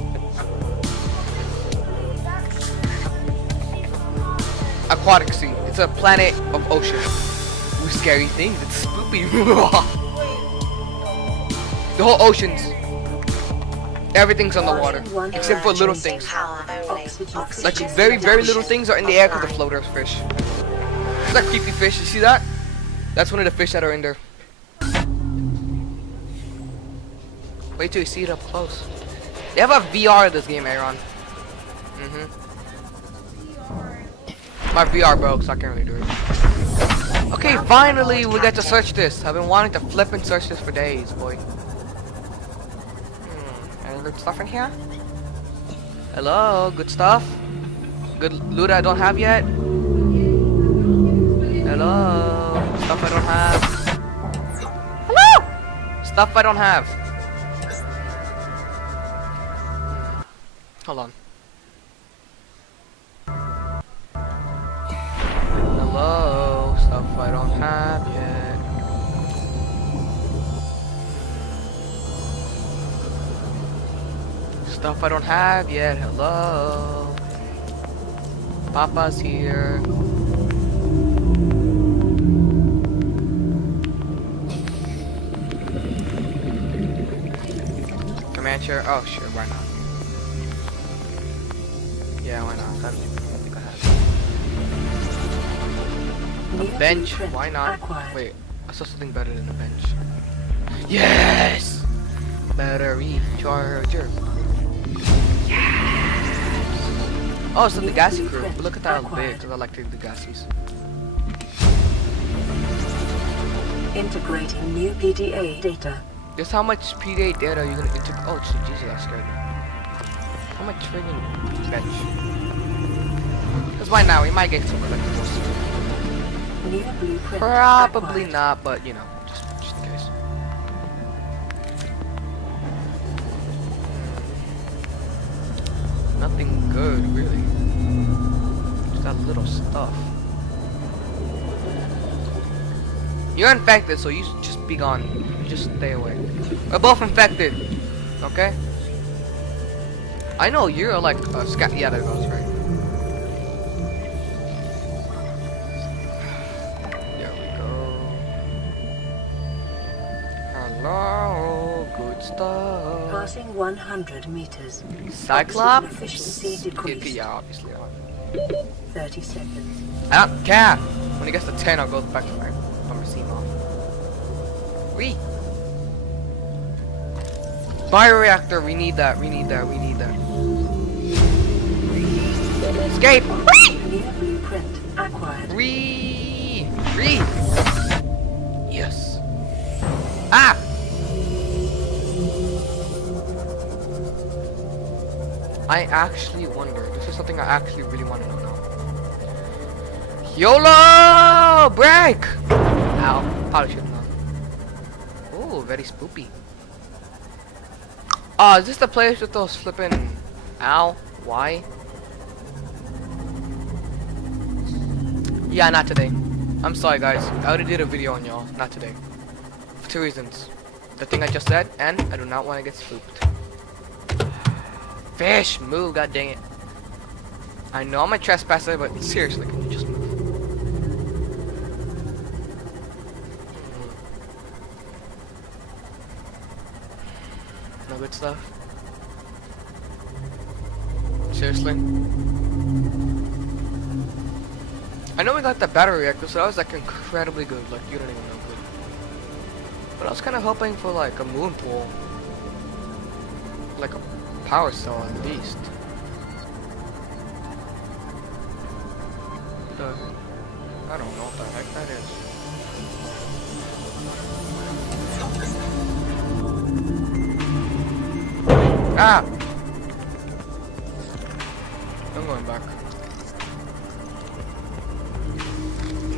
Aquatic Sea. It's a planet of ocean. Ooh, scary things. It's spoopy. The whole ocean's. Everything's on the water. Except for little things. Like very, very little things are in the air because the floaters fish. It's like creepy fish. You see that? That's one of the fish that are in there. Wait till you see it up close. They have a VR in this game, Aaron. My VR broke, so I can't really do it. Okay, finally we get to search this. I've been wanting to flip and search this for days, boy. Any good stuff in here? Hello, good stuff? Good loot I don't have yet? Hello? Stuff I don't have? Hello? Stuff I don't have. Hold on. Hello? Stuff I don't have yet. Stuff I don't have yet. Hello? Papa's here. Command chair. Oh, sure, why not? Yeah, why not? I think I have a bench. Why not? Wait, I saw something better than a bench. Yes! Battery charger. Oh, it's the Degassi crew. But look at that big, because I like the Degassis. Integrating new PDA data. Guess how much PDA data are you gonna integrate? Oh, Jesus, that scared me. How much friggin' bench? Because by now we might get some collectibles. New blueprint Probably acquired. not, but you know, just in case. Nothing good, really. Just that little stuff. You're infected, so you just be gone. Just stay away. We're both infected, okay? I know you're like a yeah, there goes, right? There we go. Hello, good stuff. Passing 100 meters. Cyclops? Oxygen efficiency decreased. Yeah, obviously. 30 seconds. I don't care. When it gets to 10, I'll go back to my scene off. Wee. Bioreactor, we need that, we need that, we need that. Escape! New blueprint acquired. Yes. Ah! I actually wonder, this is something I actually really want to know now. YOLO! Break! Ow, probably shouldn't have. Ooh, very spoopy. Oh, is this the place with those flipping... Ow, why? Yeah, not today. I'm sorry guys, I already did a video on y'all, not today. For 2 reasons. The thing I just said, and I do not want to get spooked. Fish, move, god dang it. I know I'm a trespasser, but seriously, can you just move? No good stuff? Seriously? I know we got the battery reactor, so that was like incredibly good, like you don't even know good. But I was kind of hoping for like a moon pool. Like a power cell at least. I don't know what the heck that is. Ah! I'm going back.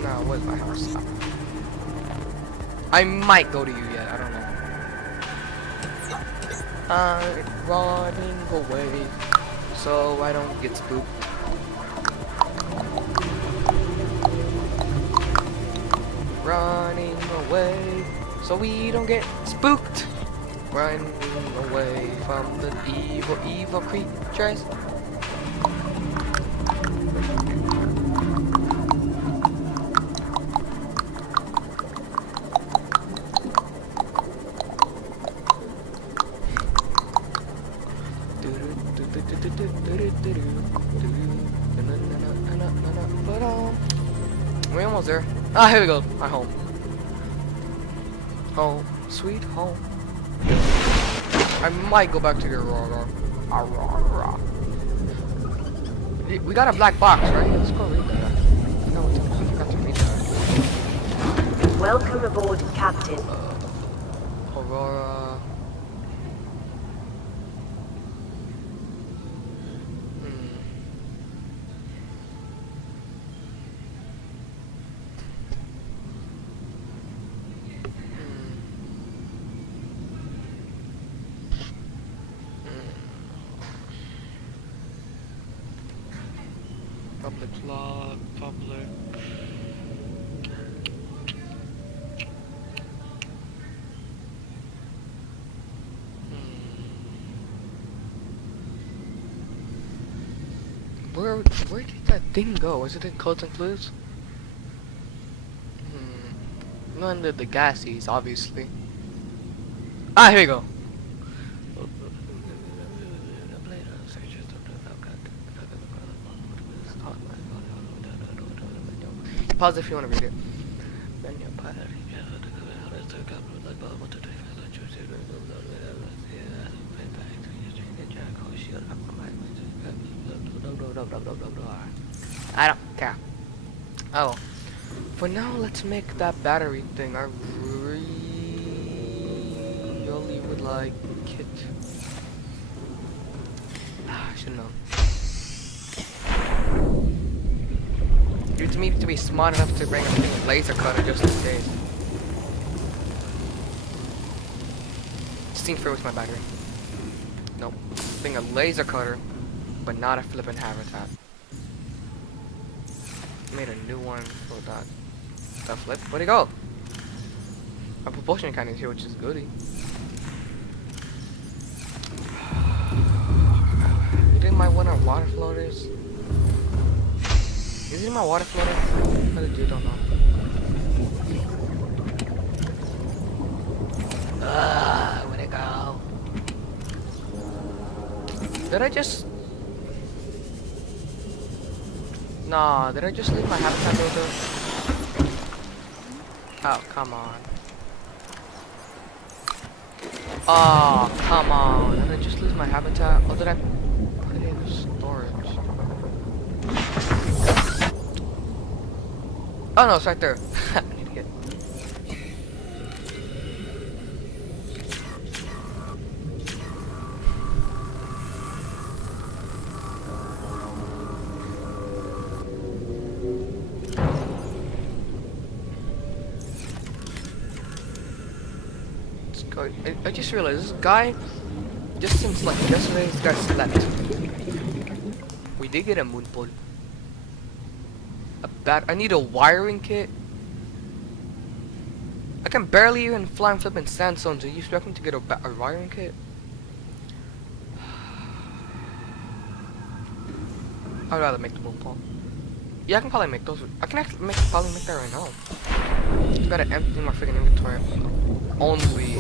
No, where's my house? I might go to you yet, I don't know. I'm running away so I don't get spooked. Running away so we don't get spooked. Running away from the evil, evil creatures. We're almost there. Ah, here we go. My home. Home. Sweet home. I might go back to the Aurora. We got a black box, right? Let's go read that. No, I forgot to read that. Welcome aboard, Captain. Aurora. Public log, public. Where did that thing go? Is it in codes and clues? No, under the gassies, obviously. Ah, here we go. Pause if you want to read it. I don't care. Oh, for now, let's make that battery thing. I really would like it. I should know. You need to be smart enough to bring a laser cutter just in case. Steam through with my battery. Nope. Bring a laser cutter, but not a flippin' habitat. Made a new one for that. That flip. Where'd it go? My propulsion cannon is here, which is goody. You did my one on water floaters. Is it my water floater? I legit don't know. Where'd it go? Did I just... Nah, did I just leave my habitat over? Oh, come on. Oh, come on. Did I just lose my habitat? Or did I put it in storage? Oh no, it's right there. I need to get. Let's go. I just realized this guy, just since like yesterday, this guy slept. We did get a moon pole. I need a wiring kit. I can barely even fly and flip in sandstones. Are you expecting to get a wiring kit? I'd rather make the moon pole. Yeah, I can probably make those. I can actually probably make that right now. Just gotta empty my freaking inventory. Only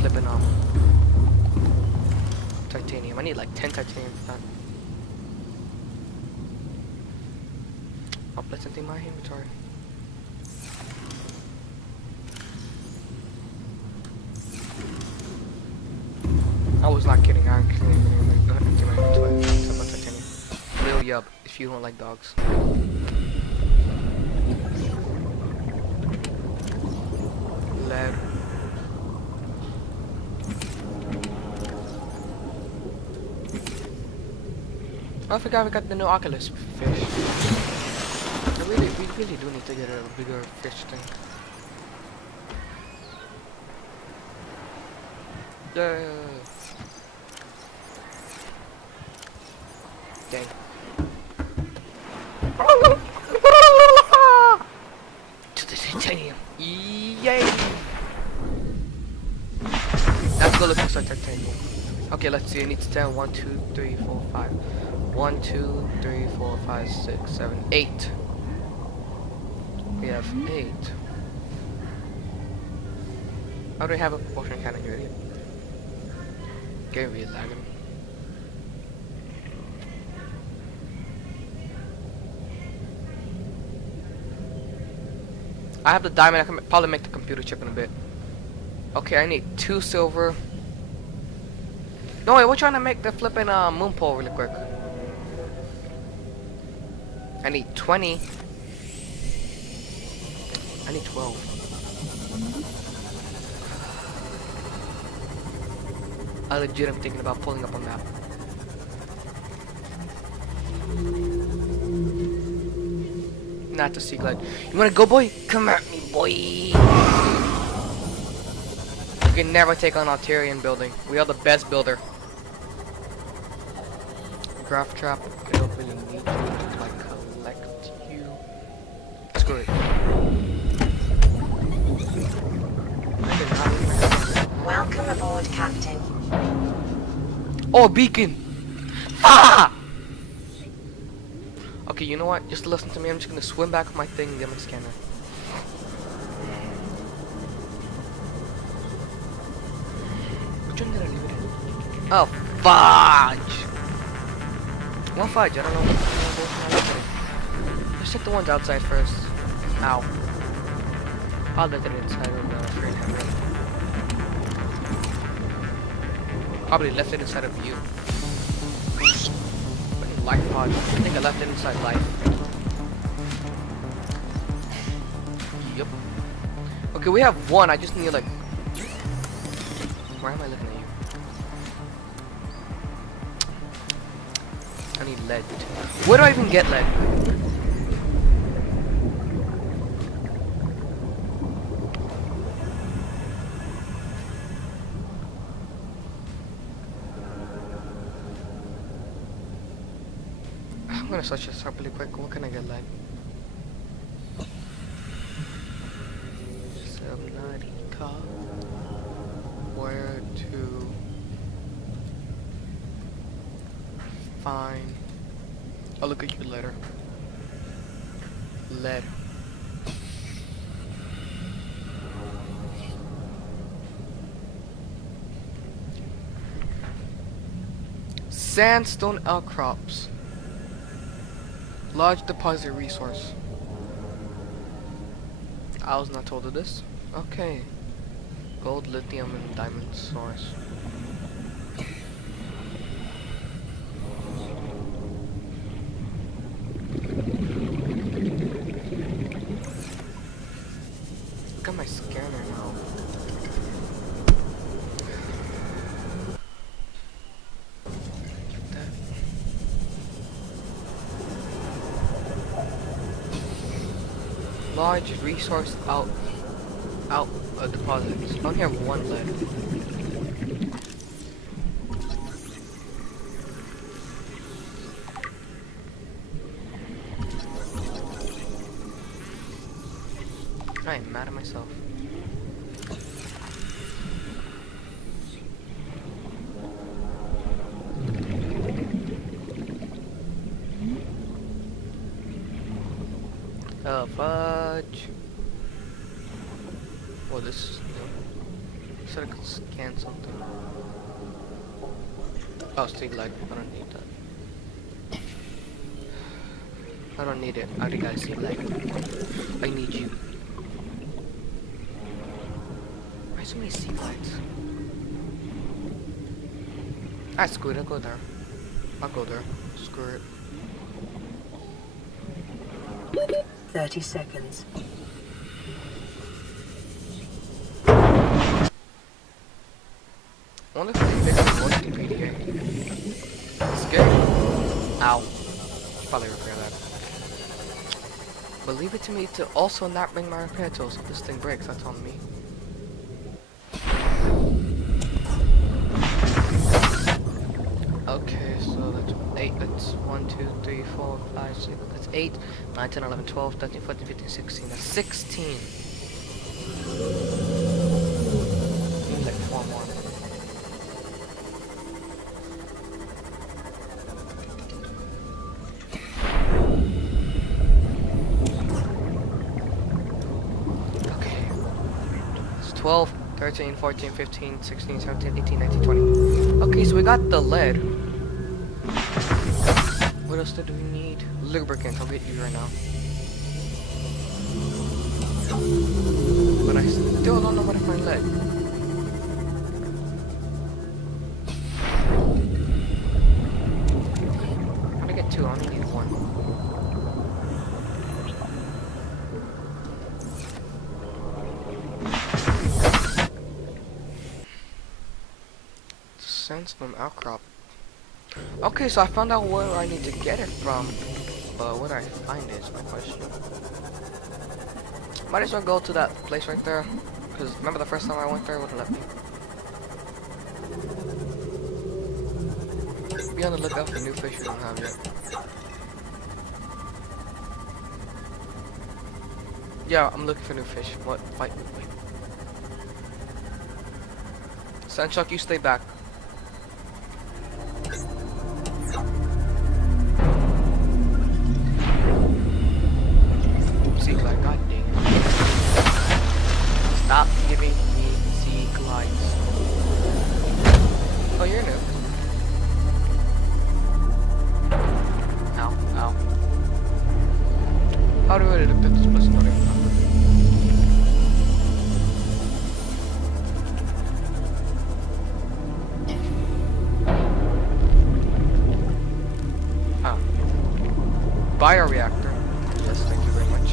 flipping titanium. I need like 10 titanium for that. Oh, let's empty my inventory. I was not kidding. I actually empty my inventory. Except for titanium. Lil Yub, if you don't like dogs. Lead. I forgot we got the new Oculus fish. We really do need to get a bigger fish thing. Yeah. Dang. To the titanium. Yay! Let's go look for some titanium. Okay, let's see. I need to tell 1, 2, 3, 4, 5. 1, 2, 3, 4, 5, 6, 7, 8. We have 8. How do we have a propulsion cannon, you idiot? Game is lagging. I have the diamond. I can probably make the computer chip in a bit. Okay, I need 2 silver. No, wait, we're trying to make the flipping moon pole really quick. I need 20. I need 12. I legit am thinking about pulling up a map. Not the sea glide. You wanna go, boy? Come at me, boy. You can never take on Altarian building. We are the best builder. Graph trap. I don't really need you to like collect you. Screw it. I did not leave my house. Welcome aboard, Captain. Oh, beacon! Ah! Okay, you know what? Just listen to me. I'm just gonna swim back with my thing and get my scanner. Which one did I leave it in? Oh, fudge! One fudge. I don't know what. Let's check the ones outside first. Ow. I'll look at it inside of the frame camera. Probably left it inside of you. Life pod. I think I left it inside life. Yep. Okay, we have 1. I just need like. Why am I looking at you? I need lead. Where do I even get lead? I'm gonna search this up really quick. What can I get lead? Subnautica. Where to find? I'll look at you later. Lead. Sandstone outcrops. Large deposit resource. I was not told of this. Okay. Gold, lithium, and diamond source. Look at my scanner now. Large resource deposits. I only have 1 lead. I am mad at myself. Oh, fudge. Oh, this is new. Said I could scan something. Oh, street light. I don't need that. I don't need it. I already got a street light. I need you. Why so many street lights? Ah, screw it. I'll go there. I'll go there. Screw it. 30 seconds. I wonder if I fix the voice in PDA. It's good. Ow. Probably repair that. But leave it to me to also not bring my repair tools if this thing breaks. That's on me. Okay, so that's 8. That's 1, 2, 3, 4, 5, 6. That's 8, 9, 10, 11, 12, 13, 14, 15, 16. That's 16. Seems like 4 more. Okay. It's 12, 13, 14, 15, 16, 17, 18, 19, 20. Okay, so we got the lead. What else do we need? Lubricant, I'll get you right now. But I still don't know where to find lead. Sandstone outcrop. Okay, so I found out where I need to get it from, but where do I find it is my question. Might as well go to that place right there, because remember the first time I went there, it wouldn't let me. Be on the lookout for new fish we don't have yet. Yeah, I'm looking for new fish. What? Wait. Sunshock, you stay back. Sea glide, god dang it. Stop giving me sea glides. Oh, you're new. Ow. How do I look at this place? Not even. Bioreactor. Yes, thank you very much.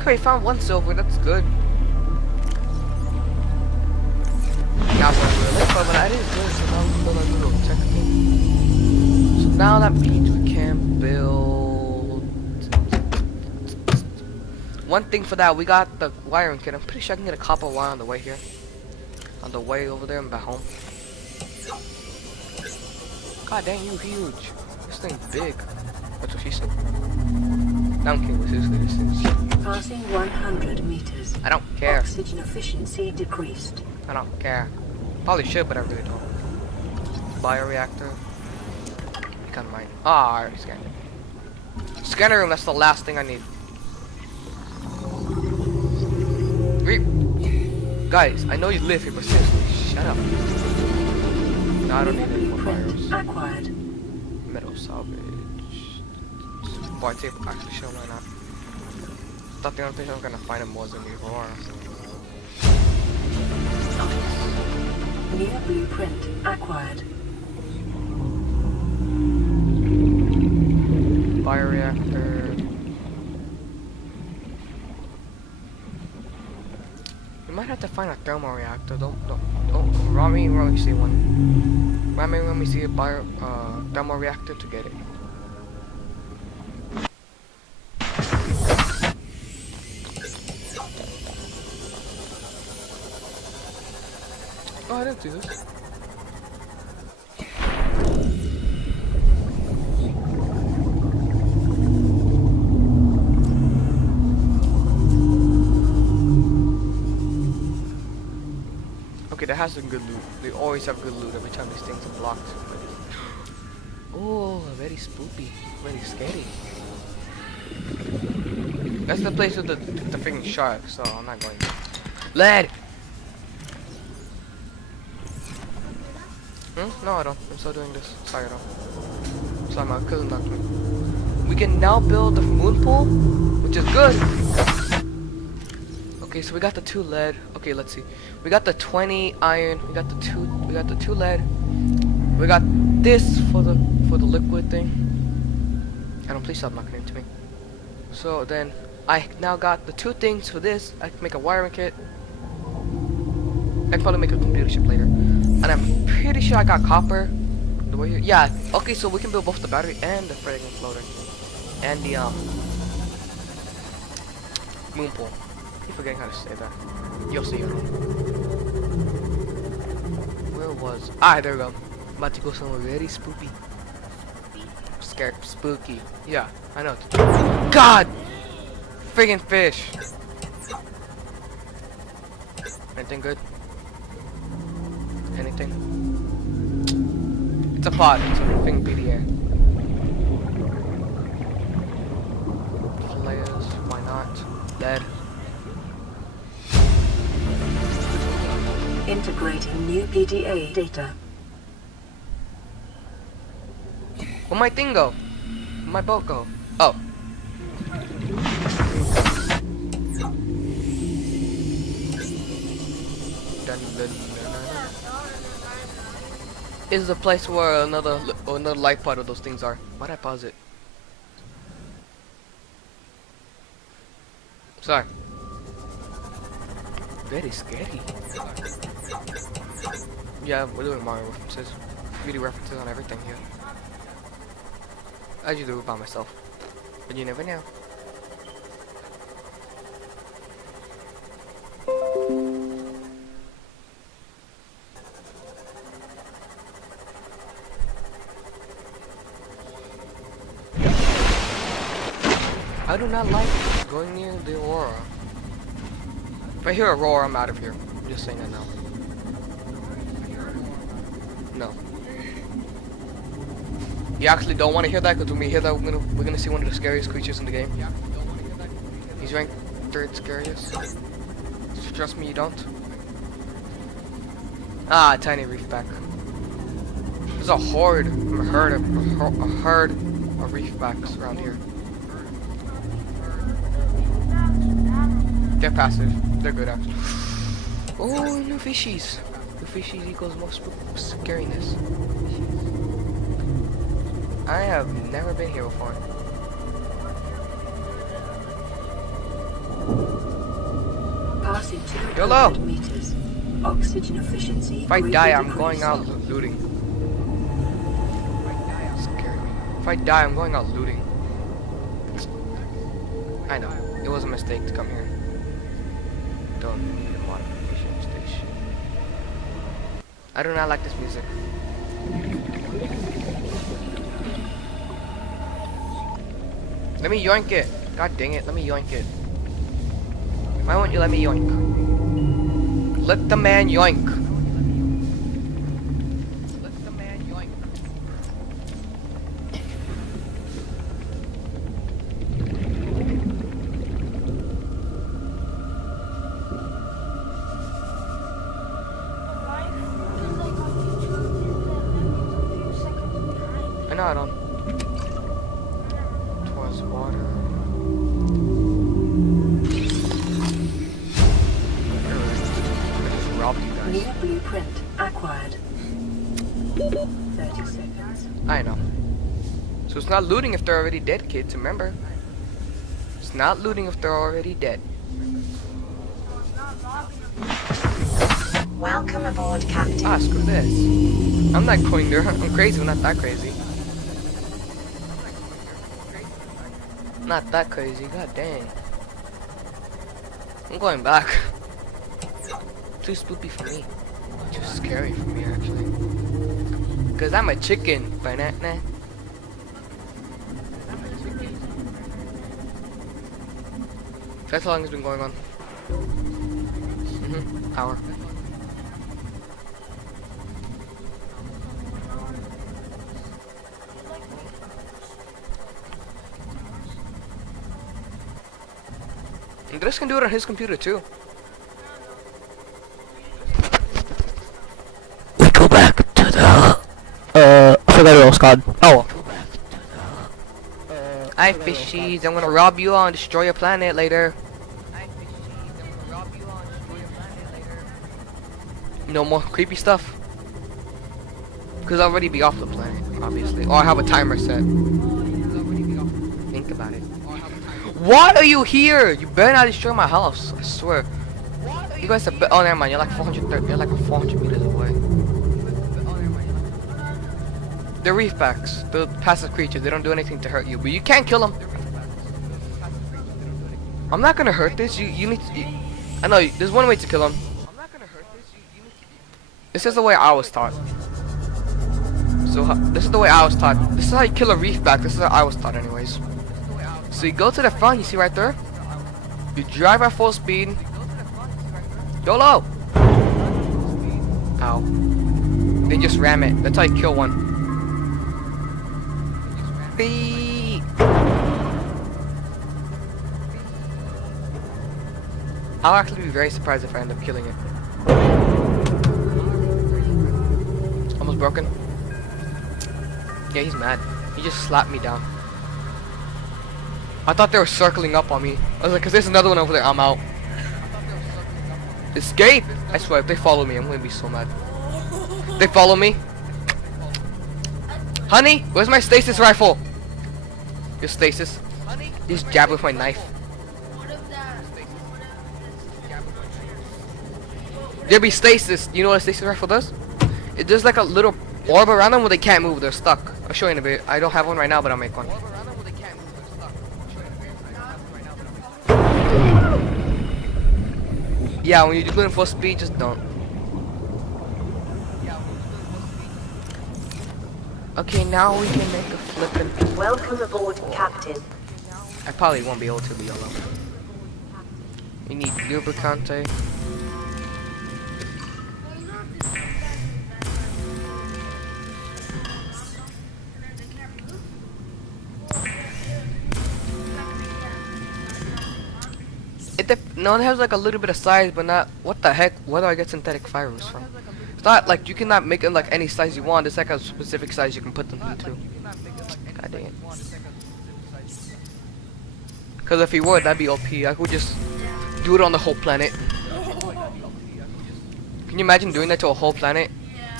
Okay, found one silver, that's good. Now we're really fun, but I didn't do it, so now we build a little technique. So now that means we can build... One thing for that, we got the wiring kit. I'm pretty sure I can get a copper wire on the way here. On the way over there and back home. God dang, you huge. This thing's big. That's what she said. No, I'm kidding. Seriously, this thing's huge. Passing 100 meters. I don't care. Oxygen efficiency decreased. I don't care. Probably should, but I really don't. Bioreactor. I can't mind. Ah, I already scanned it. Scanner room, that's the last thing I need. Guys, I know you live here, but seriously, shut up. No, I don't need any more fires. Acquired. Metal salvage. Bar tape, actually, sure, why not? Thought the only place I was gonna find him was in the Aurora. New blueprint acquired. Bioreactor. You might have to find a thermal reactor. Don't run me when we see one. Run me when we see a thermal reactor to get it. Oh, I didn't do this. Okay, that has some good loot. They always have good loot every time these things are blocked. Oh, very spoopy. Very scary. That's the place with the freaking shark, so I'm not going there. Lead! No, I don't. I'm still doing this. Sorry, I don't. Sorry, my cousin knocked me. We can now build the moon pool, which is good. Okay, so we got the 2 lead. Okay, let's see. We got the 20 iron. We got the 2 lead. We got this for the liquid thing. I don't, please stop knocking into me. So then I now got the 2 things for this. I can make a wiring kit. I can probably make a computer chip later. And I'm pretty sure I got copper. The way here. Yeah, okay, so we can build both the battery and the friggin' floater. And the moon pool. I'm forgetting how to say that. You'll see it. Where was there we go. I'm about to go somewhere very spooky. Scared, spooky. Yeah, I know. God! Friggin' fish! Anything good? Anything? It's a pod. It's a thing PDA. Flares, why not? Lead. Integrating new PDA data. Where'd my thing go? Where'd my boat go? Oh. Is the place where another light pod of those things are. Why'd I pause it? Sorry. very scary. Yeah, we're doing Mario references. Video references on everything here. I usually do it by myself. But you never know. I do not like going near the Aurora. If I hear Aurora, I'm out of here. I'm just saying that now. No. You actually don't want to hear that, because when we hear that, we're gonna see one of the scariest creatures in the game. He's ranked 3rd scariest. Trust me, you don't. Ah, tiny reefback. There's a horde, a herd of reefbacks around here. They're passive. They're good actually. Oh, new fishies. New fishies equals more scariness. I have never been here before. Passing YOLO! 200 meters. Oxygen efficiency. If I greatly die, I'm decreased. going out looting. Scary me. If I die, I'm going out looting. I know. It was a mistake to come here. Don't need a modification station. I do not like this music. Let me yoink it. God dang it, let me yoink it. Why won't you let me yoink? Let the man yoink. Let the man yoink. I know I don't. Towards water. New blueprint acquired. 30 seconds. I know. So it's not looting if they're already dead, kids, remember? It's not looting if they're already dead. Welcome aboard, Captain. Ah, screw this. I'm not going there. I'm crazy, but not that crazy. Not that crazy, god dang. I'm going back. Too spooky for me. Too scary for me, actually. Cause I'm a chicken. Banana. That's how long it's been going on. Hour. And Dres can do it on his computer too. We go back to the I forgot what it was called. Oh. Hi fishies, I'm gonna rob you all and destroy your planet later. No more creepy stuff. Cause I'll already be off the planet, obviously. Or I have a timer set. Think about it. Why are you here? You better not destroy my house. I swear. You guys are. Oh, never mind. You're like 430. You're like 400 meters away. They're reefbacks. They're passive creatures. They don't do anything to hurt you, but you can't kill them. I'm not gonna hurt this. You need to. I know. There's one way to kill them. I'm not gonna hurt this. This is the way I was taught. So this is the way I was taught. This is how you kill a reefback. This is how I was taught, anyways. So you go to the front, you see right there? You drive at full speed. YOLO! Ow. Then just ram it. That's how you kill one. Beep. I'll actually be very surprised if I end up killing it. Almost broken. Yeah, he's mad. He just slapped me down. I thought they were circling up on me. I was like, cause there's another one over there, I'm out. Escape! I swear, if they follow me, I'm gonna be so mad. They follow me. Honey, where's my stasis rifle? Your stasis. Just jab with my knife. There'll be stasis. You know what a stasis rifle does? It does like a little orb around them where they can't move. They're stuck. I'll show you in a bit. I don't have one right now, but I'll make one. Yeah, when you're doing full speed, just don't. Okay, now we can make a flippin'. Welcome aboard, Captain. I probably won't be able to be alone. You need lubricante. No, it has like a little bit of size, but not. What the heck? Where do I get synthetic fibers from? It's not like you cannot make it like any size you want. It's like a specific size you can put them into. God dang it. Because if you would, that'd be OP. I could just do it on the whole planet. Can you imagine doing that to a whole planet?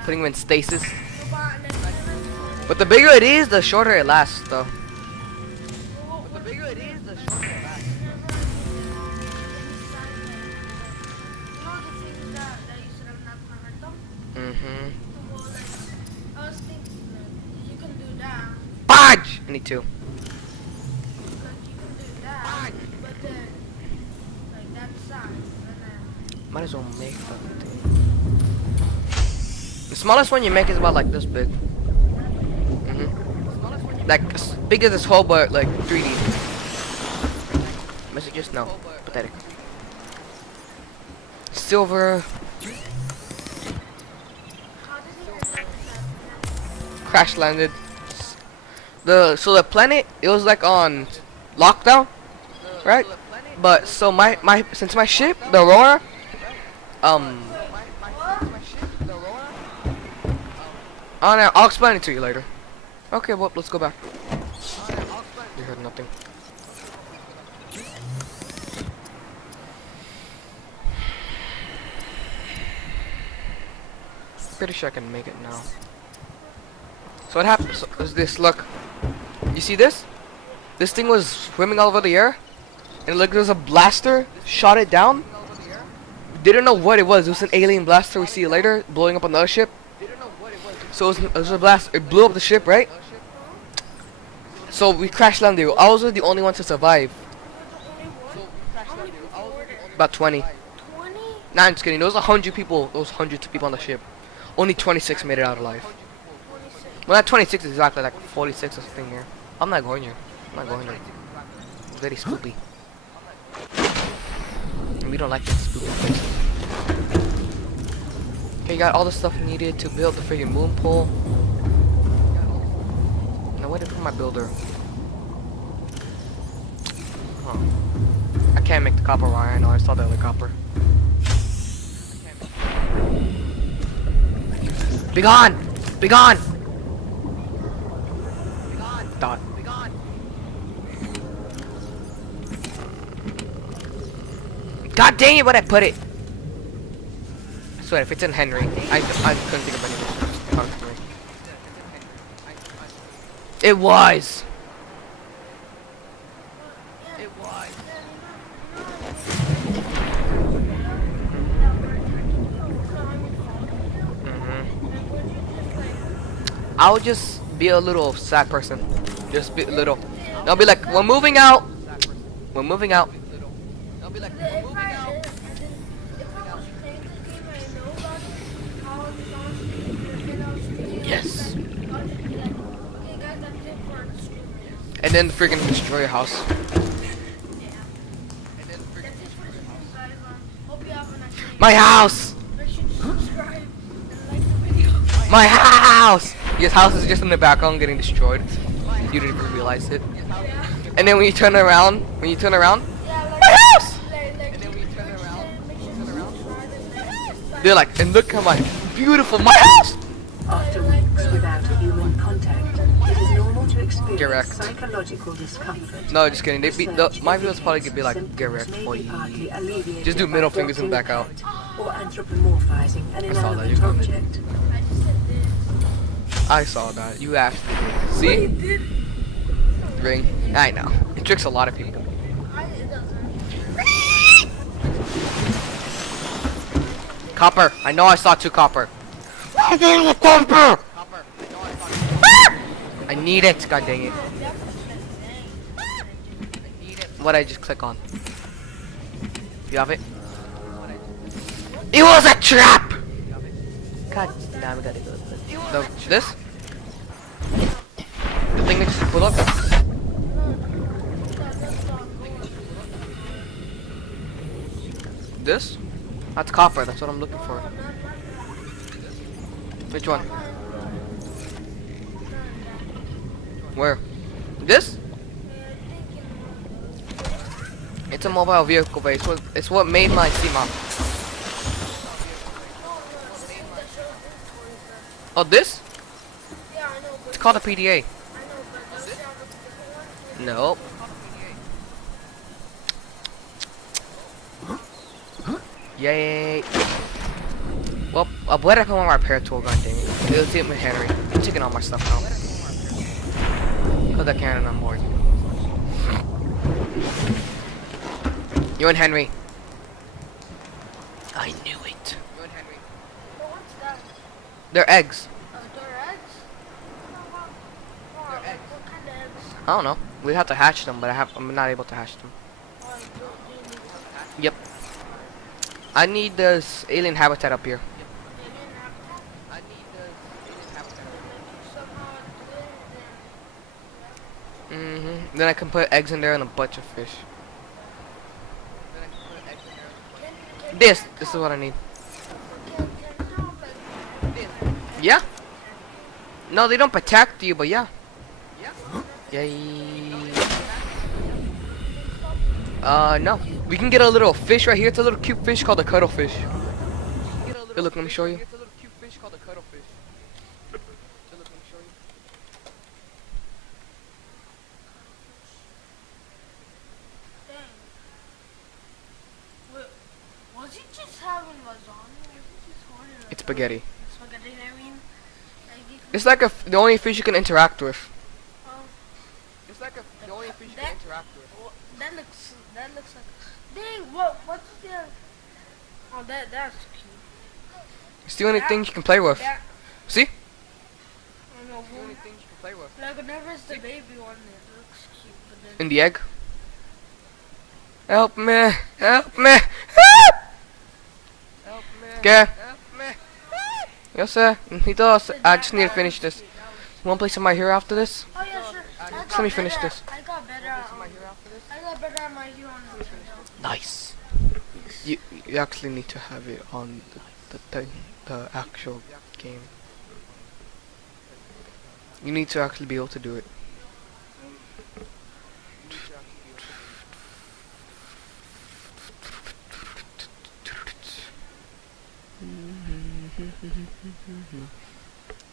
Putting them in stasis? But the bigger it is, the shorter it lasts, though. Fudge! I need two. Might as well make that thing. The smallest one you make is about like this big. Like as big as this hole, but like 3D. Messages? No. Pathetic. Silver. Crash landed. So the planet, it was like on lockdown, right? But so since my ship, the Aurora, I'll explain it to you later. Okay, well, let's go back. You heard nothing. Pretty sure I can make it now. So what happened? So is this? Look, you see this? This thing was swimming all over the air, and look, there's a blaster shot it down. Didn't know what it was. It was an alien blaster. We see it later, blowing up another ship. So it was a blast. It blew up the ship, right? So we crash landed. I was the only one to survive. About 20. Nah, I'm just kidding. There was 100 people. There was hundreds of people on the ship. Only 26 made it out alive. Well, not 26 exactly, like 46 or something here. I'm not going here. I'm not going here. It's very spooky. And we don't like that spooky places. Okay, you got all the stuff needed to build the freaking moon pole. Now, where did I put my builder? Huh. I can't make the copper wire. I know, I saw the other copper. Be gone! Be gone! Dot. God dang it, where'd I put it? I swear, if it's in Henry, I couldn't think of anything. It was! It was. I'll just be a little sad person. Just be a little. I'll be like, we're moving out. We're moving out. I'll be like, we're moving out. Yes. And then freaking destroy your house. My house. My house. His house is just in the background getting destroyed. You didn't even realize it. And then when you turn around, my house! They're like, and look how beautiful, my house! After weeks without human contact, it is normal to experience Get wrecked. psychological discomfort. No, just kidding. My viewers probably could be like, get wrecked, boy. Just do middle fingers and back out. Or anthropomorphizing an I saw that, you inanimate commented. object. I saw that. You asked me. See? Ring. I know. It tricks a lot of people. Copper. I know I saw 2 copper. I need copper. I need it. God dang it. What I just click on. You have it? It was a trap! God damn, we gotta go. This? The thing that just pulled up? This? That's copper, that's what I'm looking for. Which one? Where? This? It's a mobile vehicle base. It's what made my C-mop. Oh, this? It's called a PDA. Nope. Yay. Well, where did I put my repair tool gun, dang it? Let's see it with Henry. I'm taking all my stuff now. Cause I can't and I'm bored. You and Henry. I knew it. You and Henry. What's that? They're eggs. They're eggs? They're eggs. What kind of eggs? I don't know. We have to hatch them, but I'm not able to hatch them. Yep. I need this alien habitat up here. I need this alien habitat up here. Then I can put eggs in there and a bunch of fish. This is what I need. Yeah? No, they don't protect you, but yeah. Yay. No. We can get a little fish right here. It's a little cute fish called a cuttlefish. Hey, look, let me show you. It's a little cute fish called a cuttlefish. Look, let me show you. Dang. Wait, was he just having lasagna? Was he just ordering It's spaghetti. spaghetti? I mean, It's like the only fish you can interact with. oh, It's like the only fish you can interact with. that looks like. Dang, what's the? Oh, that's cute. It's the only thing you can play with. That, See? I don't know. It's the only thing you can play with. Like whenever it's the baby one, it looks cute, but then. In the egg. Help me! Help me! Help me! Okay. Yes, sir. I just need to finish this. Wanna play some My Hero after this? Oh yeah, sure. Let me finish this. I got better at my hero on Nintendo. Nice. You actually need to have it on the actual game. You need to actually be able to do it.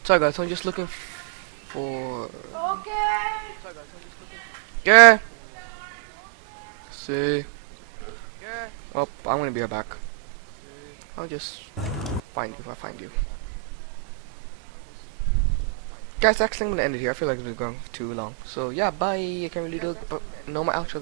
Sorry guys, I'm just looking for... Okay. Yeah. See. Well, I'm gonna be right back. I'll just find you if I find you. Guys, actually I'm gonna end it here. I feel like it's been going for too long. So yeah, bye. I can't really do it, but no my outro.